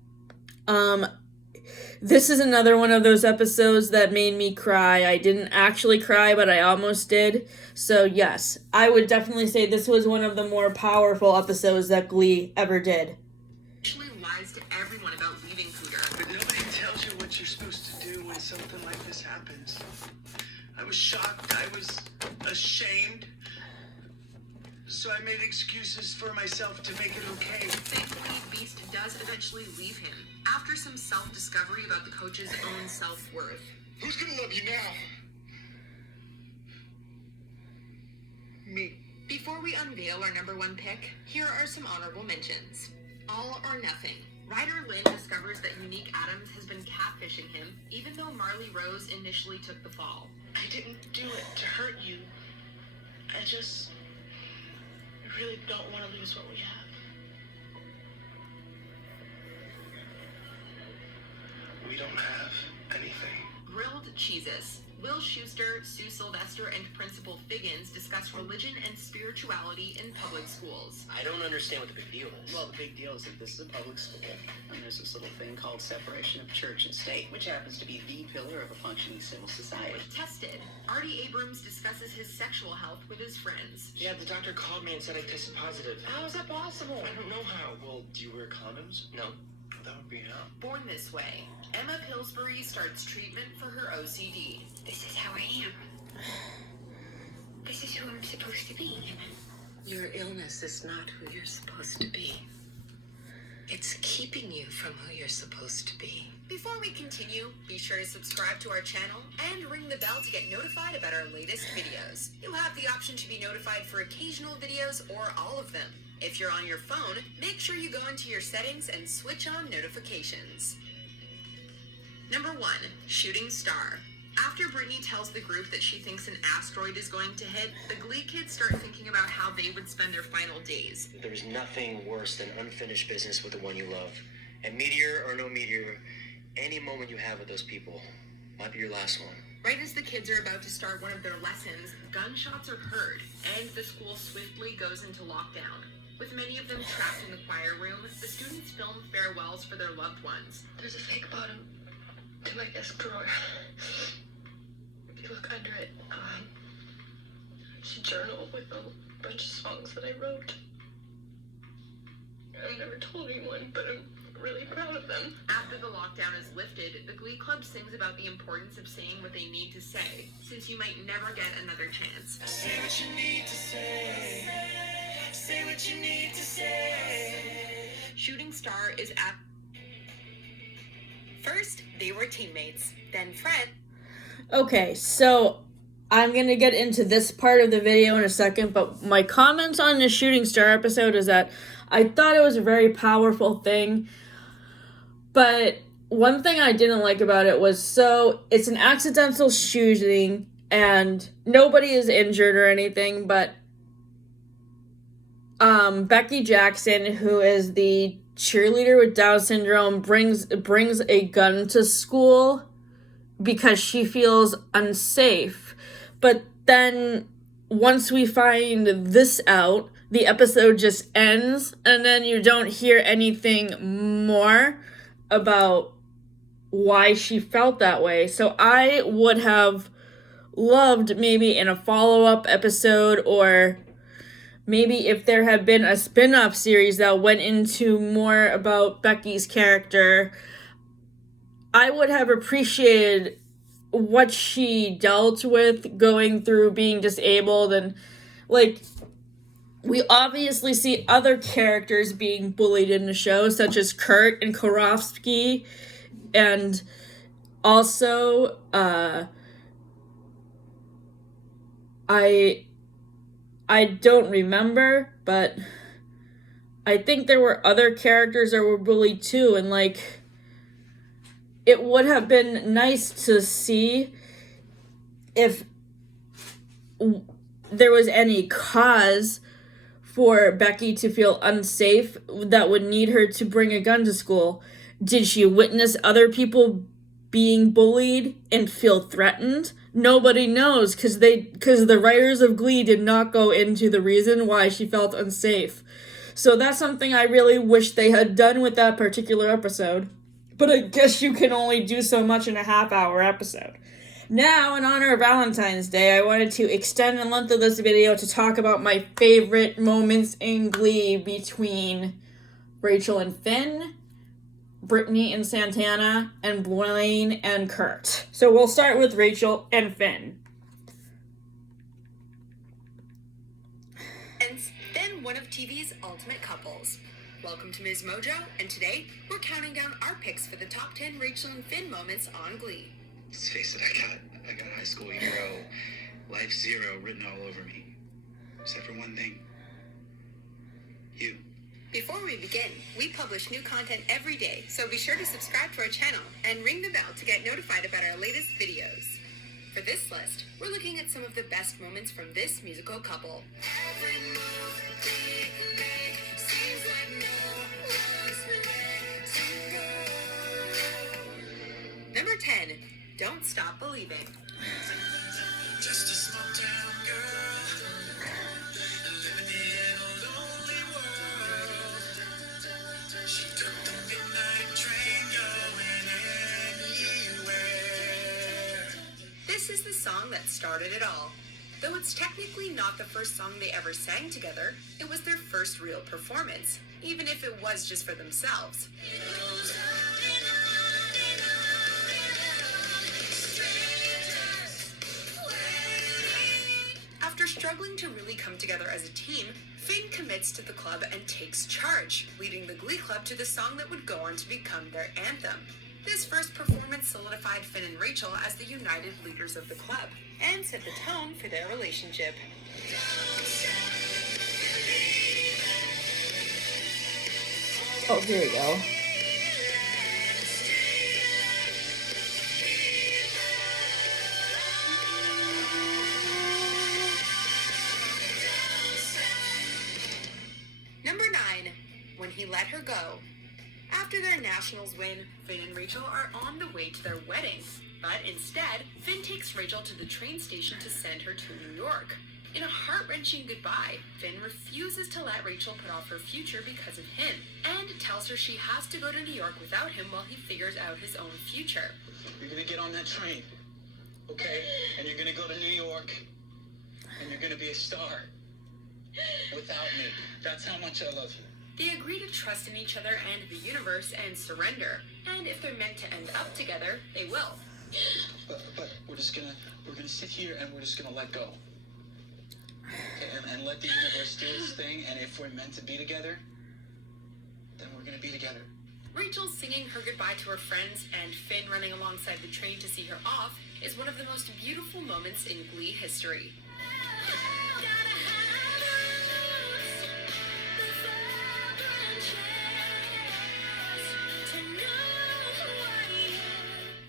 This is another one of those episodes that made me cry. I didn't actually cry, but I almost did. So yes, I would definitely say this was one of the more powerful episodes that Glee ever did. actually lies to everyone about leaving Cooter. But nobody tells you what you're supposed to do when something like this happens. I was shocked. I was ashamed. So I made excuses for myself to make it okay. Thankfully, Beast does eventually leave him, after some self-discovery about the coach's own self-worth. Who's gonna love you now? Me. Before we unveil our number 1 pick, here are some honorable mentions. All or Nothing. Writer Lynn discovers that Unique Adams has been catfishing him, even though Marley Rose initially took the fall. I didn't do it to hurt you. I really don't want to lose what we have. We don't have anything. Grilled Cheeses. Will Schuster, Sue Sylvester, and Principal Figgins discuss religion and spirituality in public schools. I don't understand what the big deal is. Well, the big deal is that this is a public school, and there's this little thing called separation of church and state, which happens to be the pillar of a functioning civil society. Tested, Artie Abrams discusses his sexual health with his friends. Yeah, the doctor called me and said I tested positive. How is that possible? I don't know how. Well, do you wear condoms? No. Well, that would be how. Born This Way, Emma Pillsbury starts treatment for her OCD. This is how I am. This is who I'm supposed to be. Your illness is not who you're supposed to be. It's keeping you from who you're supposed to be. Before we continue, be sure to subscribe to our channel and ring the bell to get notified about our latest videos. You'll have the option to be notified for occasional videos or all of them. If you're on your phone, make sure you go into your settings and switch on notifications. Number 1, Shooting Star. After Brittany tells the group that she thinks an asteroid is going to hit, the Glee kids start thinking about how they would spend their final days. There's nothing worse than unfinished business with the one you love. And meteor or no meteor, any moment you have with those people might be your last one. Right as the kids are about to start one of their lessons, gunshots are heard, and the school swiftly goes into lockdown. With many of them trapped in the choir room, the students film farewells for their loved ones. There's a fake bottom to my desk drawer. If you look under it, it's a journal with a bunch of songs that I wrote. I've never told anyone, but I'm really proud of them. After the lockdown is lifted, the Glee Club sings about the importance of saying what they need to say, since you might never get another chance. Say what you need to say. Say what you need to say. Shooting Star is at... First, they were teammates, then friends. Okay, so I'm going to get into this part of the video in a second, but my comments on the Shooting Star episode is that I thought it was a very powerful thing, but one thing I didn't like about it was, so it's an accidental shooting, and nobody is injured or anything, but Becky Jackson, who is the cheerleader with Down syndrome, brings a gun to school because she feels unsafe. But then once we find this out, the episode just ends, and then you don't hear anything more about why she felt that way. So I would have loved maybe in a follow-up episode, or maybe if there had been a spin-off series that went into more about Becky's character, I would have appreciated what she dealt with going through being disabled. And, like, we obviously see other characters being bullied in the show, such as Kurt and Karofsky, and also, I don't remember, but I think there were other characters that were bullied too, and, like, it would have been nice to see if there was any cause for Becky to feel unsafe that would need her to bring a gun to school. Did she witness other people being bullied and feel threatened? Nobody knows, because the writers of Glee did not go into the reason why she felt unsafe. So that's something I really wish they had done with that particular episode. But I guess you can only do so much in a half-hour episode. Now, in honor of Valentine's Day, I wanted to extend the length of this video to talk about my favorite moments in Glee between Rachel and Finn, Brittany and Santana, and Blaine and Kurt. So we'll start with Rachel and Finn. And then one of TV's ultimate couples. Welcome to Ms. Mojo, and today we're counting down our picks for the top 10 Rachel and Finn moments on Glee. Let's face it, I got high school hero, life zero written all over me. Except for one thing. You. Before we begin, we publish new content every day, so be sure to subscribe to our channel and ring the bell to get notified about our latest videos. For this list, we're looking at some of the best moments from this musical couple. Number 10, Don't Can't Stop Believing. Just a small town girl living in a lonely world. She took the midnight train going anywhere. This is the song that started it all. Though it's technically not the first song they ever sang together, it was their first real performance, even if it was just for themselves. After struggling to really come together as a team, Finn commits to the club and takes charge, leading the Glee Club to the song that would go on to become their anthem. This first performance solidified Finn and Rachel as the united leaders of the club and set the tone for their relationship. Oh, here we go. Number 9, When He Let Her Go. After their nationals win, Finn and Rachel are on the way to their wedding. But instead, Finn takes Rachel to the train station to send her to New York. In a heart-wrenching goodbye, Finn refuses to let Rachel put off her future because of him, and tells her she has to go to New York without him while he figures out his own future. You're gonna get on that train, okay? And you're gonna go to New York, and you're gonna be a star. Without me. That's how much I love you. They agree to trust in each other and the universe and surrender. And if they're meant to end up together, they will. But we're gonna sit here and we're just gonna let go. Okay, and let the universe do its thing, and if we're meant to be together, then we're gonna be together. Rachel singing her goodbye to her friends and Finn running alongside the train to see her off is one of the most beautiful moments in Glee history.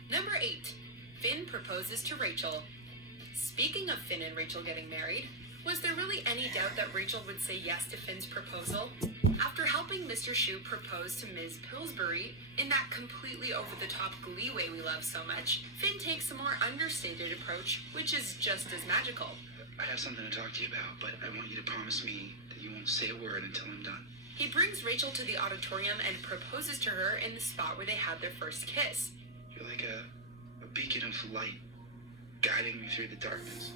Number 8, Finn proposes to Rachel. Speaking of Finn and Rachel getting married, was there really any doubt that Rachel would say yes to Finn's proposal? After helping Mr. Shue propose to Ms. Pillsbury in that completely over-the-top Glee way we love so much, Finn takes a more understated approach, which is just as magical. I have something to talk to you about, but I want you to promise me that you won't say a word until I'm done. He brings Rachel to the auditorium and proposes to her in the spot where they had their first kiss. You're like a beacon of light, guiding me through the darkness.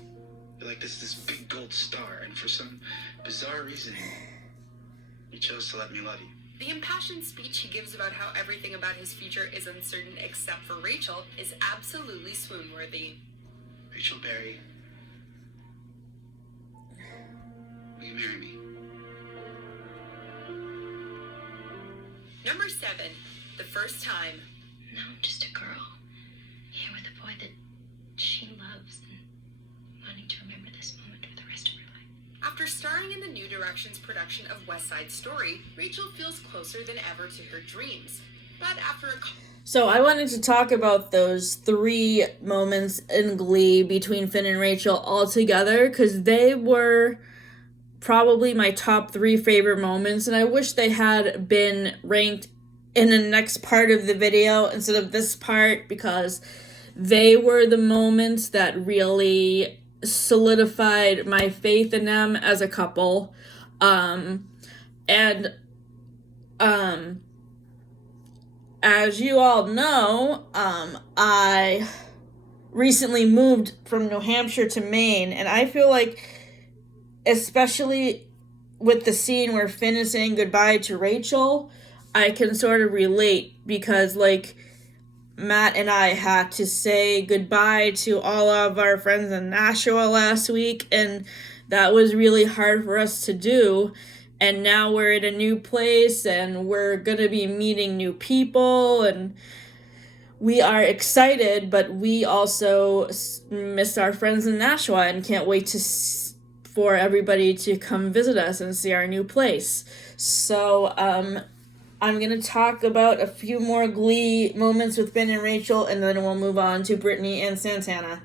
You're like this big gold star, and for some bizarre reason, you chose to let me love you. The impassioned speech he gives about how everything about his future is uncertain except for Rachel is absolutely swoon-worthy. Rachel Berry, will you marry me? Number 7, The First Time. No, I'm just a girl. Here with a boy that she loves and wanting to remember this moment for the rest of her life. After starring in the New Directions production of West Side Story, Rachel feels closer than ever to her dreams. But So I wanted to talk about those 3 moments in Glee between Finn and Rachel all together, because they were probably my top 3 favorite moments, and I wish they had been ranked in the next part of the video instead of this part, because they were the moments that really solidified my faith in them as a couple. As you all know, I recently moved from New Hampshire to Maine, and I feel like, especially with the scene where Finn is saying goodbye to Rachel, I can sort of relate, because, like, Matt and I had to say goodbye to all of our friends in Nashua last week, and that was really hard for us to do. And now we're in a new place, and we're gonna be meeting new people, and we are excited, but we also miss our friends in Nashua and can't wait for everybody to come visit us and see our new place. So, I'm going to talk about a few more Glee moments with Finn and Rachel, and then we'll move on to Brittany and Santana.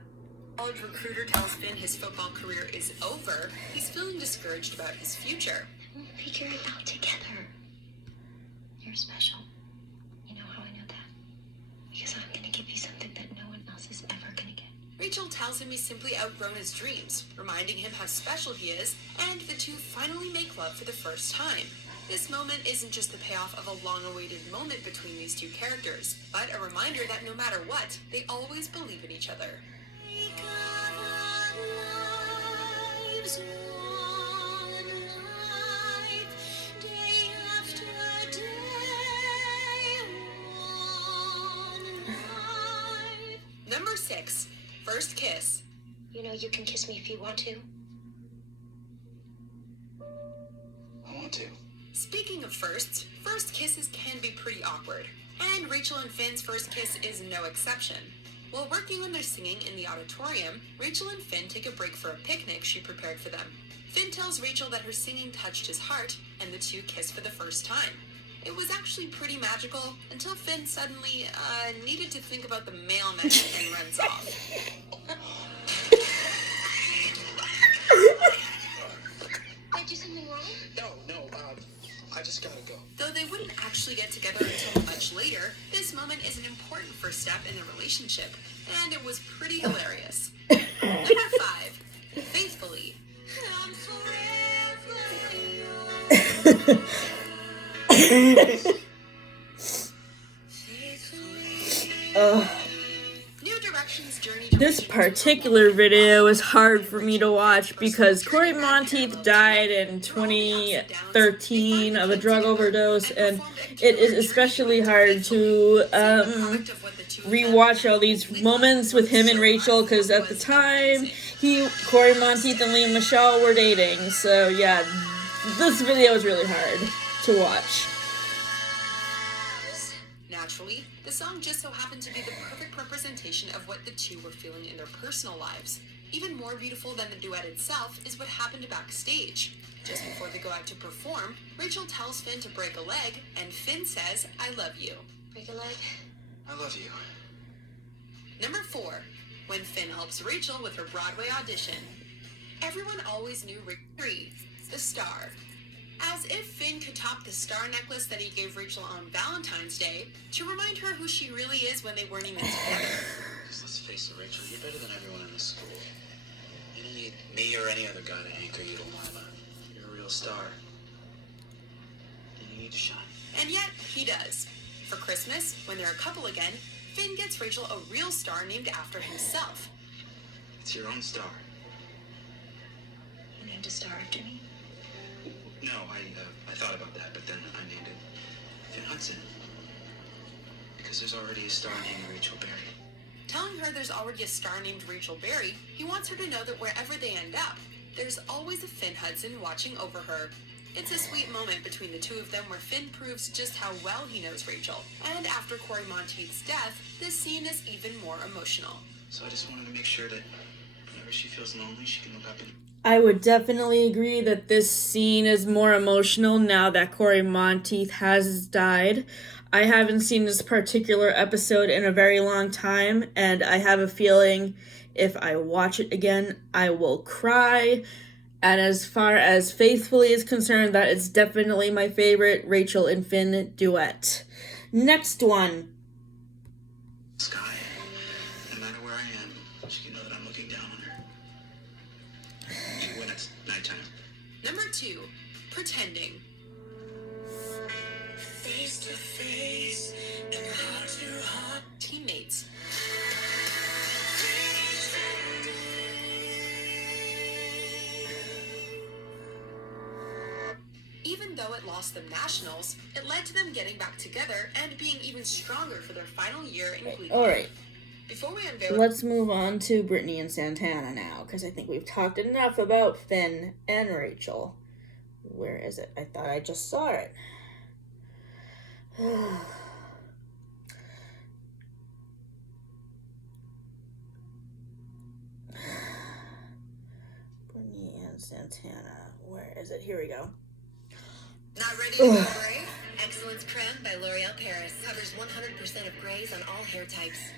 college recruiter tells Finn his football career is over, he's feeling discouraged about his future. We'll figure it out together. You're special. You know how I know that? Because I'm going to give you something that no one else has ever Rachel tells him he's simply outgrown his dreams, reminding him how special he is, and the two finally make love for the first time. This moment isn't just the payoff of a long-awaited moment between these two characters, but a reminder that no matter what, they always believe in each other. Number 6, First Kiss. You know you can kiss me if you want to. I want to. Speaking of firsts, first kisses can be pretty awkward, and Rachel and Finn's first kiss is no exception. While working on their singing in the auditorium, Rachel and Finn take a break for a picnic she prepared for them. Finn tells Rachel that her singing touched his heart, and the two kiss for the first time. It was actually pretty magical until Finn suddenly needed to think about the mailman and runs off. Did I do something wrong? No, I just gotta go. Though they wouldn't actually get together until much later, this moment is an important first step in their relationship, and it was pretty hilarious. Number 5, Faithfully. New Direction's journey to This particular video is hard for me to watch because Corey Monteith died in 2013 of a drug overdose, and it is especially hard to rewatch all these moments with him and Rachel, because at the time, Corey Monteith and Leah Michelle were dating. So yeah, this video is really hard to watch. Naturally, the song just so happened to be the perfect representation of what the two were feeling in their personal lives. Even more beautiful than the duet itself is what happened backstage. Just before they go out to perform, Rachel tells Finn to break a leg, and Finn says, "I love you." Break a leg? I love you. Number 4, when Finn helps Rachel with her Broadway audition. Everyone always knew Rick 3, the star. As if Finn could top the star necklace that he gave Rachel on Valentine's Day to remind her who she really is when they weren't even together. Because let's face it, Rachel, you're better than everyone in this school. You don't need me or any other guy to anchor you to Lila. You're a real star. And you need to shine. And yet, he does. For Christmas, when they're a couple again, Finn gets Rachel a real star named after himself. It's your own star. You named a star after me? No, I thought about that, but then I named it Finn Hudson. Because there's already a star named Rachel Berry. Telling her there's already a star named Rachel Berry, he wants her to know that wherever they end up, there's always a Finn Hudson watching over her. It's a sweet moment between the two of them where Finn proves just how well he knows Rachel. And after Corey Monteith's death, this scene is even more emotional. So I just wanted to make sure that whenever she feels lonely, she can look up and... I would definitely agree that this scene is more emotional now that Corey Monteith has died. I haven't seen this particular episode in a very long time, and I have a feeling if I watch it again, I will cry. And as far as Faithfully is concerned, that is definitely my favorite Rachel and Finn duet. Next one. Sky. No matter where I am, she can know that I'm looking down on her. When it's nighttime. Number 2, Pretending. Face to face and heart to heart. Teammates. Even though it lost them nationals, it led to them getting back together and being even stronger for their final year in Glee. Alright. Before we unveil... Let's move on to Brittany and Santana now, because I think we've talked enough about Finn and Rachel. Where is it? I thought I just saw it. Brittany and Santana. Where is it? Here we go. Not ready to go gray? Excellence Creme by L'Oreal Paris covers 100% of grays on all hair types.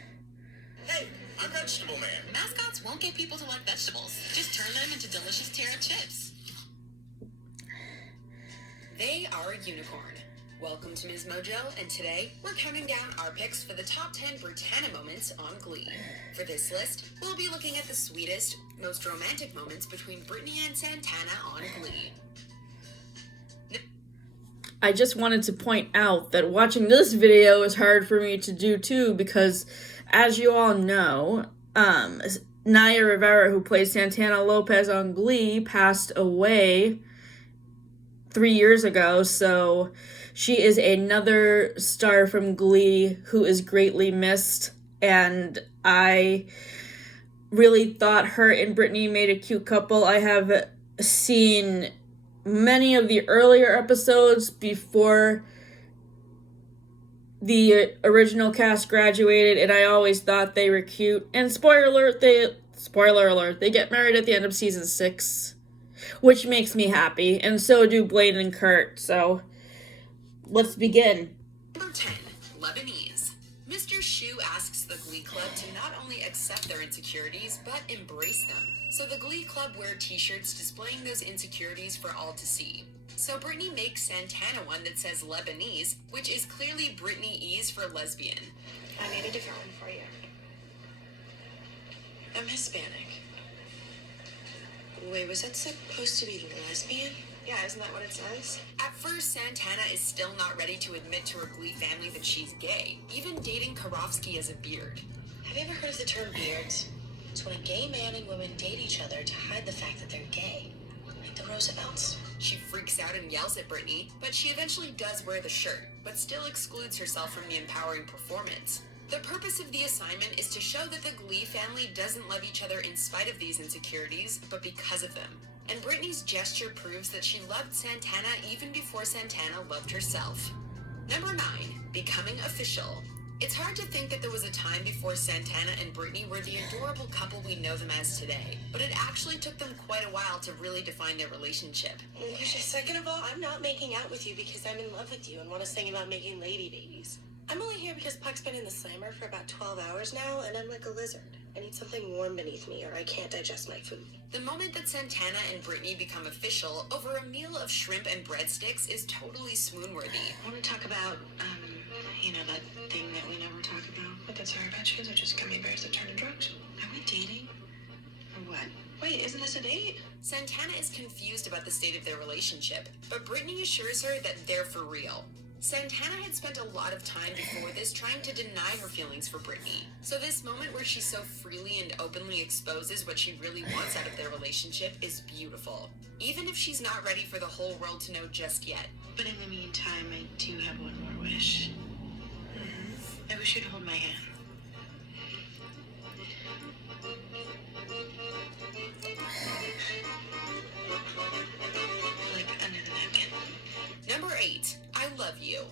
Hey, I'm Vegetable Man. Mascots won't get people to like vegetables. Just turn them into delicious Terra chips. They are a unicorn. Welcome to Ms. Mojo, and today we're counting down our picks for the top 10 Britannia moments on Glee. For this list, we'll be looking at the sweetest, most romantic moments between Brittany and Santana on Glee. I just wanted to point out that watching this video is hard for me to do too, because as you all know, Naya Rivera, who plays Santana Lopez on Glee, passed away 3 years ago, so she is another star from Glee who is greatly missed, and I really thought her and Brittany made a cute couple. I have seen many of the earlier episodes before the original cast graduated, and I always thought they were cute. And spoiler alert, they get married at the end of season 6, which makes me happy, and so do Blaine and Kurt. So let's begin. Number 10, Lebanese. Mr. Shu asks the Glee Club to not only accept their insecurities, but embrace them. So the Glee Club wear t-shirts displaying those insecurities for all to see. So Brittany makes Santana one that says Lebanese, which is clearly Brittany-ese for lesbian. I made a different one for you. I'm Hispanic. Wait, was that supposed to be lesbian? Yeah, isn't that what it says? At first, Santana is still not ready to admit to her Glee family that she's gay, even dating Karofsky has a beard. Have you ever heard of the term beards? It's when a gay man and woman date each other to hide the fact that they're gay. Like the Roosevelts. She freaks out and yells at Brittany, but she eventually does wear the shirt, but still excludes herself from the empowering performance. The purpose of the assignment is to show that the Glee family doesn't love each other in spite of these insecurities, but because of them. And Brittany's gesture proves that she loved Santana even before Santana loved herself. Number 9, becoming official. It's hard to think that there was a time before Santana and Brittany were the adorable couple we know them as today, but it actually took them quite a while to really define their relationship. Second of all, I'm not making out with you because I'm in love with you and want to sing about making lady babies. I'm only here because Puck's been in the slammer for about 12 hours now, and I'm like a lizard. I need something warm beneath me or I can't digest my food. The moment that Santana and Brittany become official over a meal of shrimp and breadsticks is totally swoon-worthy. I want to talk about, that thing that we never talk about. What, the Sour Patch Kids are just gummy bears that turn to drugs? Are we dating? Or what? Wait, isn't this a date? Santana is confused about the state of their relationship, but Brittany assures her that they're for real. Santana had spent a lot of time before this trying to deny her feelings for Brittany. So this moment where she so freely and openly exposes what she really wants out of their relationship is beautiful. Even if she's not ready for the whole world to know just yet. But in the meantime, I do have one more wish. I wish you'd hold my hand. Like under the napkin. Number 8, I love you.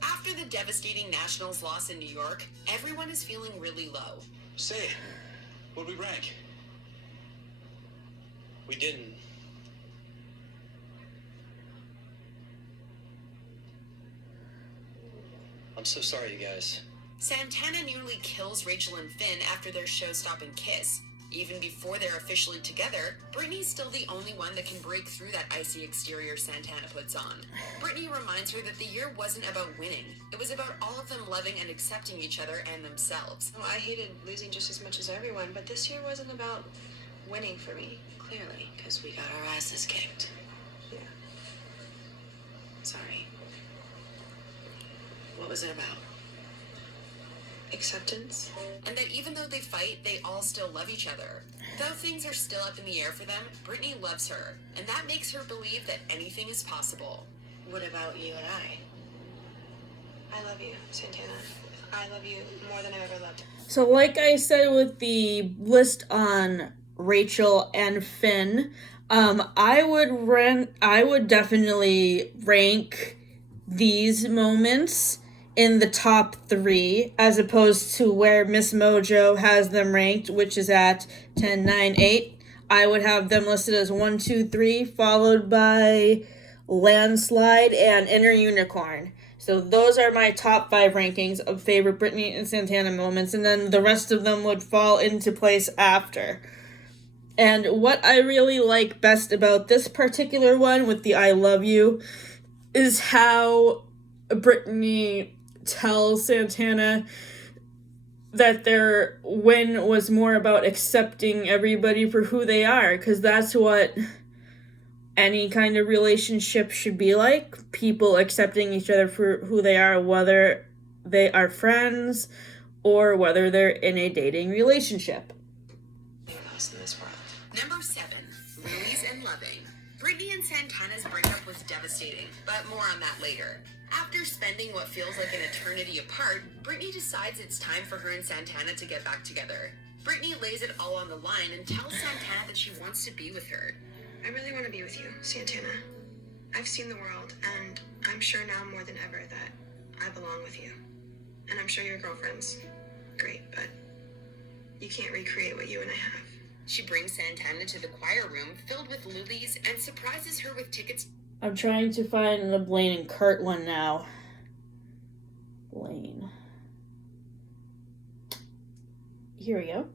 After the devastating Nationals loss in New York, everyone is feeling really low. Say, what'd we rank? We didn't. I'm so sorry, you guys. Santana nearly kills Rachel and Finn after their show-stopping kiss. Even before they're officially together, Brittany's still the only one that can break through that icy exterior Santana puts on. Brittany reminds her that the year wasn't about winning. It was about all of them loving and accepting each other and themselves. Well, I hated losing just as much as everyone, but this year wasn't about winning for me. Clearly, because we got our asses kicked. Yeah. Sorry. What was it about? Acceptance. And that even though they fight, they all still love each other. Though things are still up in the air for them, Brittany loves her, and that makes her believe that anything is possible. What about you and I love you, Santana. I love you more than I ever loved. So like I said with the list on Rachel and Finn, I would definitely rank these moments in the top 3, as opposed to where Miss Mojo has them ranked, which is at 10, 9, 8. I would have them listed as 1, 2, 3, followed by Landslide and Inner Unicorn. So those are my top 5 rankings of favorite Brittany and Santana moments, and then the rest of them would fall into place after. And what I really like best about this particular one with the I love you is how Brittany tells Santana that their win was more about accepting everybody for who they are, because that's what any kind of relationship should be like. People accepting each other for who they are, whether they are friends or whether they're in a dating relationship. Number 7, Louise and Loving. Brittany and Santana's breakup was devastating, but more on that later. After spending what feels like an eternity apart, Brittany decides it's time for her and Santana to get back together. Brittany lays it all on the line and tells Santana that she wants to be with her. I really want to be with you, Santana. I've seen the world, and I'm sure now more than ever that I belong with you. And I'm sure your girlfriend's great, but you can't recreate what you and I have. She brings Santana to the choir room filled with lilies and surprises her with tickets. I'm trying to find the Blaine and Kurt one now. Blaine. Here we go.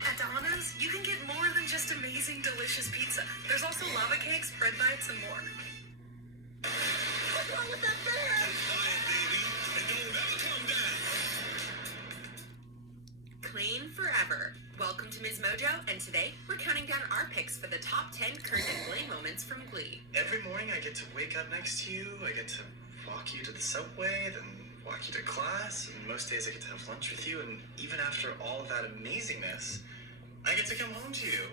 At Donna's, you can get more than just amazing, delicious pizza. There's also lava cakes, bread bites, and more. What's wrong with that fan? Clean forever. Welcome to Ms. Mojo, and today we're counting down our picks for the top 10 Kurt and Blaine moments from Glee. Every morning I get to wake up next to you, I get to walk you to the subway, then walk you to class, and most days I get to have lunch with you, and even after all of that amazingness, I get to come home to you.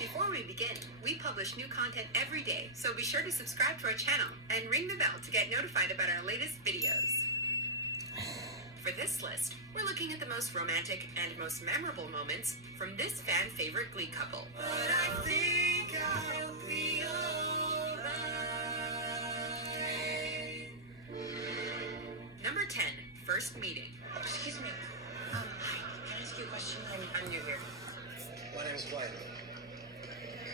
Before we begin, we publish new content every day, so be sure to subscribe to our channel and ring the bell to get notified about our latest videos. For this list, we're looking at the most romantic and most memorable moments from this fan favorite Glee couple. But I think I'll be alright. Number 10, first meeting. Excuse me. Hi. Can I ask you a question? I'm new here. My name's Blaine.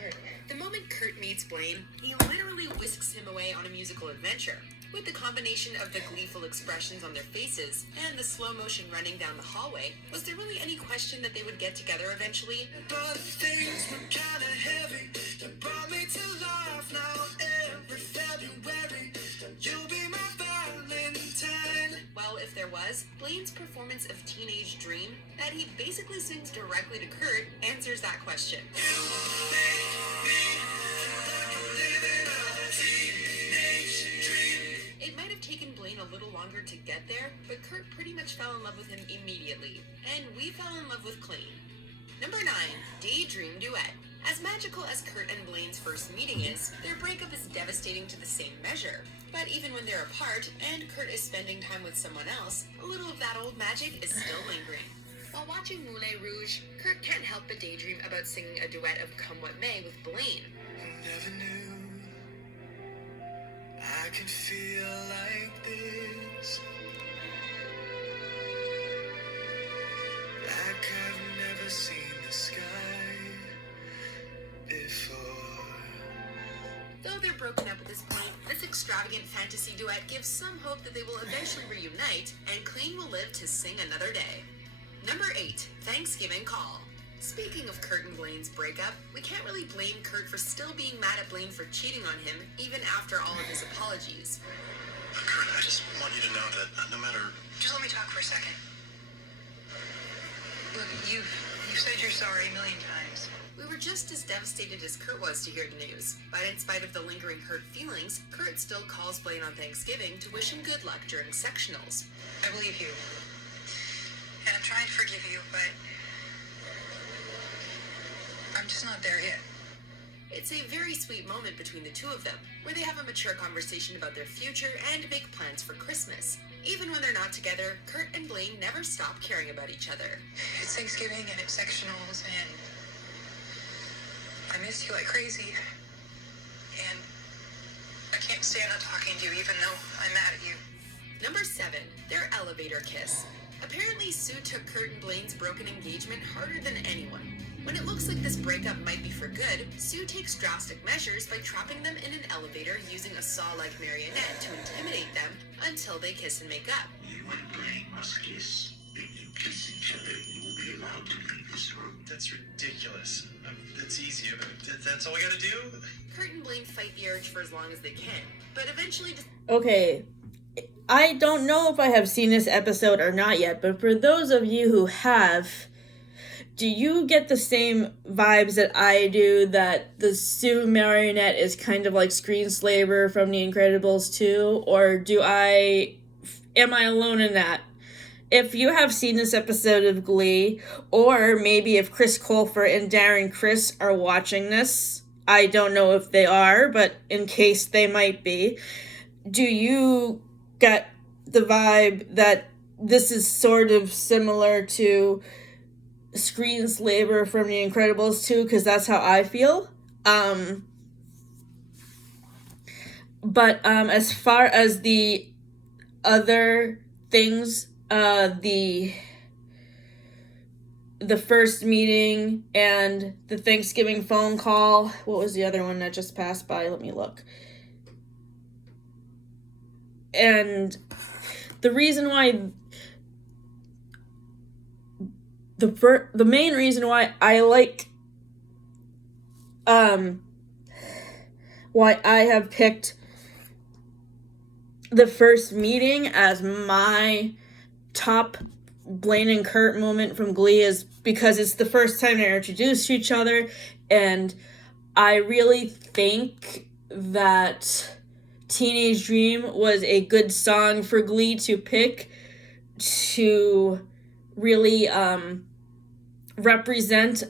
Kurt. The moment Kurt meets Blaine, he literally whisks him away on a musical adventure. With the combination of the gleeful expressions on their faces and the slow motion running down the hallway, was there really any question that they would get together eventually? But things were kinda heavy. You brought me to life now every February. You'll be my Valentine. Well, if there was, Blaine's performance of Teenage Dream, that he basically sings directly to Kurt, answers that question. It might have taken Blaine a little longer to get there, but Kurt pretty much fell in love with him immediately. And we fell in love with Clean. Number 9, Daydream Duet. As magical as Kurt and Blaine's first meeting is, their breakup is devastating to the same measure. But even when they're apart, and Kurt is spending time with someone else, a little of that old magic is still lingering. While watching Moulin Rouge, Kurt can't help but daydream about singing a duet of Come What May with Blaine. Never knew I could feel like this. Like I've never seen the sky before. Though they're broken up at this point, this extravagant fantasy duet gives some hope that they will eventually reunite, and Clean will live to sing another day. Number 8, Thanksgiving Call. Speaking of Kurt and Blaine's breakup, we can't really blame Kurt for still being mad at Blaine for cheating on him, even after all of his apologies. Kurt, I just want you to know that no matter... Just let me talk for a second. Look, you've said you're sorry a million times. We were just as devastated as Kurt was to hear the news, but in spite of the lingering hurt feelings, Kurt still calls Blaine on Thanksgiving to wish him good luck during sectionals. I believe you. And I'm trying to forgive you, but I'm just not there yet. It's a very sweet moment between the two of them, where they have a mature conversation about their future and make plans for Christmas. Even when they're not together, Kurt and Blaine never stop caring about each other. It's Thanksgiving and it's sectionals and I miss you like crazy. And I can't stand not talking to you even though I'm mad at you. Number 7, their elevator kiss. Apparently, Sue took Kurt and Blaine's broken engagement harder than anyone. When it looks like this breakup might be for good, Sue takes drastic measures by trapping them in an elevator using a saw-like marionette to intimidate them until they kiss and make up. You and Blaine must kiss. If you kiss each other, you will be allowed to leave this room. That's ridiculous. It's easy. That's all I gotta do? Kurt and Blaine fight the urge for as long as they can, but eventually... Okay, I don't know if I have seen this episode or not yet, but for those of you who have, do you get the same vibes that I do, that the Sue marionette is kind of like Screenslaver from The Incredibles 2, or am I alone in that? If you have seen this episode of Glee, or maybe if Chris Colfer and Darren Criss are watching this, I don't know if they are, but in case they might be, do you get the vibe that this is sort of similar to Screenslaver from The Incredibles 2? Because that's how I feel. But as far as the other things, the first meeting and the Thanksgiving phone call, what was the other one that just passed by? Let me look. And the reason why, the main reason why I like, why I have picked the first meeting as my top Blaine and Kurt moment from Glee is because it's the first time they're introduced to each other, and I really think that Teenage Dream was a good song for Glee to pick to really represent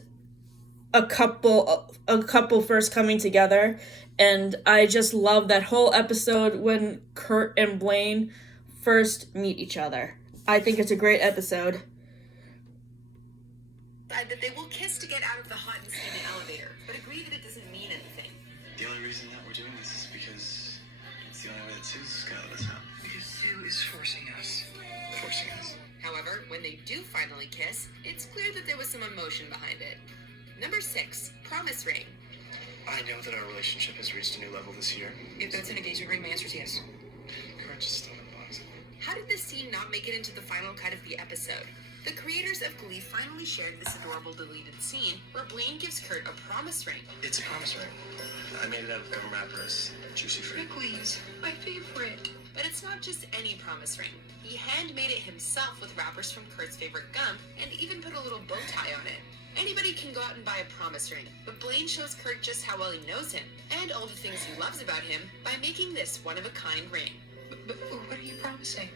a couple first coming together. And I just love that whole episode when Kurt and Blaine first meet each other. I think it's a great episode. That they will kiss to get out of the hot and steamy elevator, but agree that it doesn't mean anything. The only reason that we're doing this is because it's the only way that Sue's gonna let us out. Because Sue is forcing us. Forcing us. However, when they do finally kiss, it's clear that there was some emotion behind it. Number 6, promise ring. I know that our relationship has reached a new level this year. If that's an engagement ring, my answer is yes. Courage is still in the box. How did this scene not make it into the final cut of the episode? The creators of Glee finally shared this adorable deleted scene where Blaine gives Kurt a promise ring. It's a promise ring. I made it out of gum wrappers, juicy fruit. Please, my favorite. But it's not just any promise ring. He handmade it himself with wrappers from Kurt's favorite gum and even put a little bow tie on it. Anybody can go out and buy a promise ring, but Blaine shows Kurt just how well he knows him and all the things he loves about him by making this one-of-a-kind ring. But what are you promising?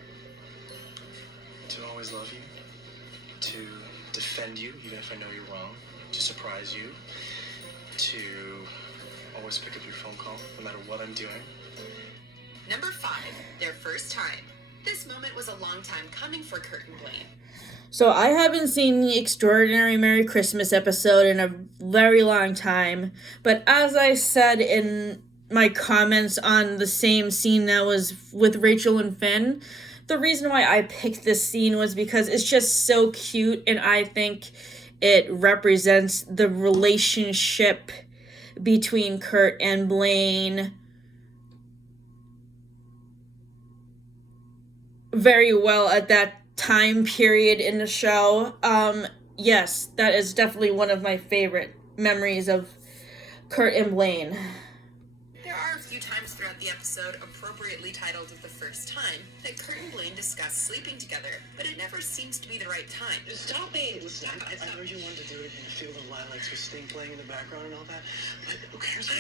To always love you. To defend you, even if I know you're wrong. To surprise you. To always pick up your phone call, no matter what I'm doing. Number 5, their first time. This moment was a long time coming for Kurt and Blaine. So I haven't seen the Extraordinary Merry Christmas episode in a very long time, but as I said in my comments on the same scene that was with Rachel and Finn, the reason why I picked this scene was because it's just so cute, and I think it represents the relationship between Kurt and Blaine very well at that time period in the show. Yes, that is definitely one of my favorite memories of Kurt and Blaine. There are a few times throughout the episode, appropriately titled The First Time, that Kurt and Blaine discuss sleeping together, but it never seems to be the right time. Stop it! Listen, I know you wanted to do it in the field of lilacs with Sting playing in the background and all that, but who cares?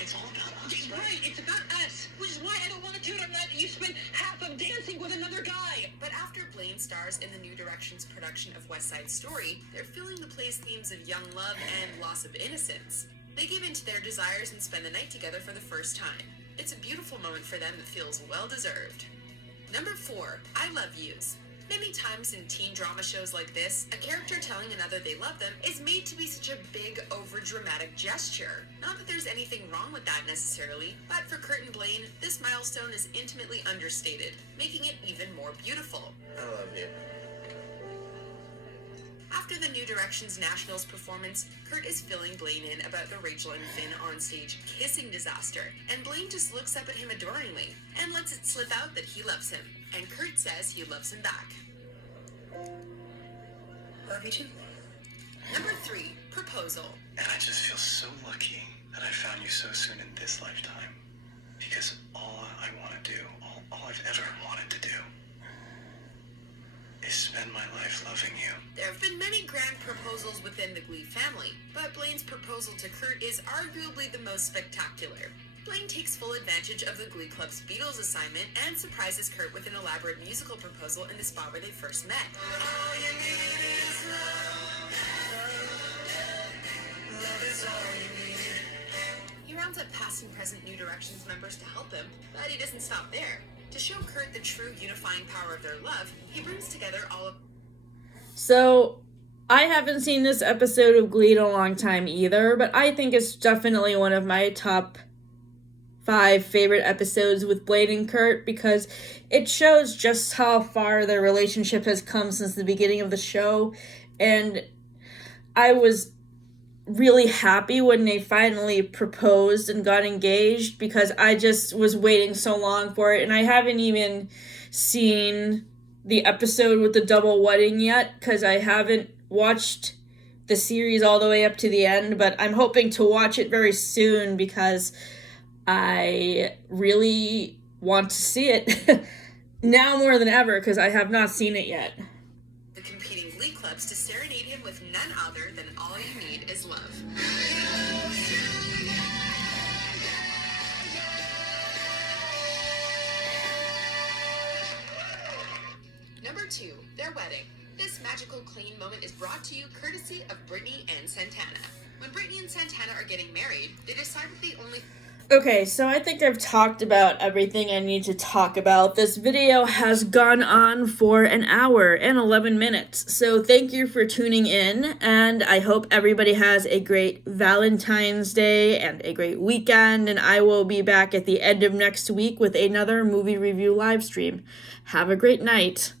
It's all about us, Right, it's about us, which is why I don't want to do it. I'm not. You spent half of dancing with another guy. But after Blaine stars in the New Directions production of West Side Story, they're filling the play's themes of young love and loss of innocence. They give in to their desires and spend the night together for the first time. It's a beautiful moment for them that feels well-deserved. Number 4, I love yous. Many times in teen drama shows like this, a character telling another they love them is made to be such a big, over-dramatic gesture. Not that there's anything wrong with that necessarily, but for Kurt and Blaine, this milestone is intimately understated, making it even more beautiful. I love you. After the New Directions Nationals performance, Kurt is filling Blaine in about the Rachel and Finn onstage kissing disaster, and Blaine just looks up at him adoringly and lets it slip out that he loves him, and Kurt says he loves him back. Love you too. Number 3, proposal. And I just feel so lucky that I found you so soon in this lifetime. Because all I want to do, all I've ever wanted to do, is spend my life loving you. There have been many grand proposals within the Glee family, but Blaine's proposal to Kurt is arguably the most spectacular. Blaine takes full advantage of the Glee Club's Beatles assignment and surprises Kurt with an elaborate musical proposal in the spot where they first met. All you need is love. Love is all you need. He rounds up past and present New Directions members to help him, but he doesn't stop there. To show Kurt the true unifying power of their love, he brings together all of... So, I haven't seen this episode of Glee in a long time either, but I think it's definitely one of my top 5 favorite episodes with Blaine and Kurt, because it shows just how far their relationship has come since the beginning of the show, and I was really happy when they finally proposed and got engaged, because I just was waiting so long for it, and I haven't even seen the episode with the double wedding yet, because I haven't watched the series all the way up to the end, but I'm hoping to watch it very soon, because I really want to see it now more than ever, because I have not seen it yet. the competing Glee clubs to serenade him with none other than All You Need Is Love. Number 2, their wedding. This magical, clean moment is brought to you courtesy of Brittany and Santana. When Brittany and Santana are getting married, they decide that they only... Okay, so I think I've talked about everything I need to talk about. This video has gone on for an hour and 11 minutes. So thank you for tuning in, and I hope everybody has a great Valentine's Day and a great weekend, and I will be back at the end of next week with another movie review live stream. Have a great night.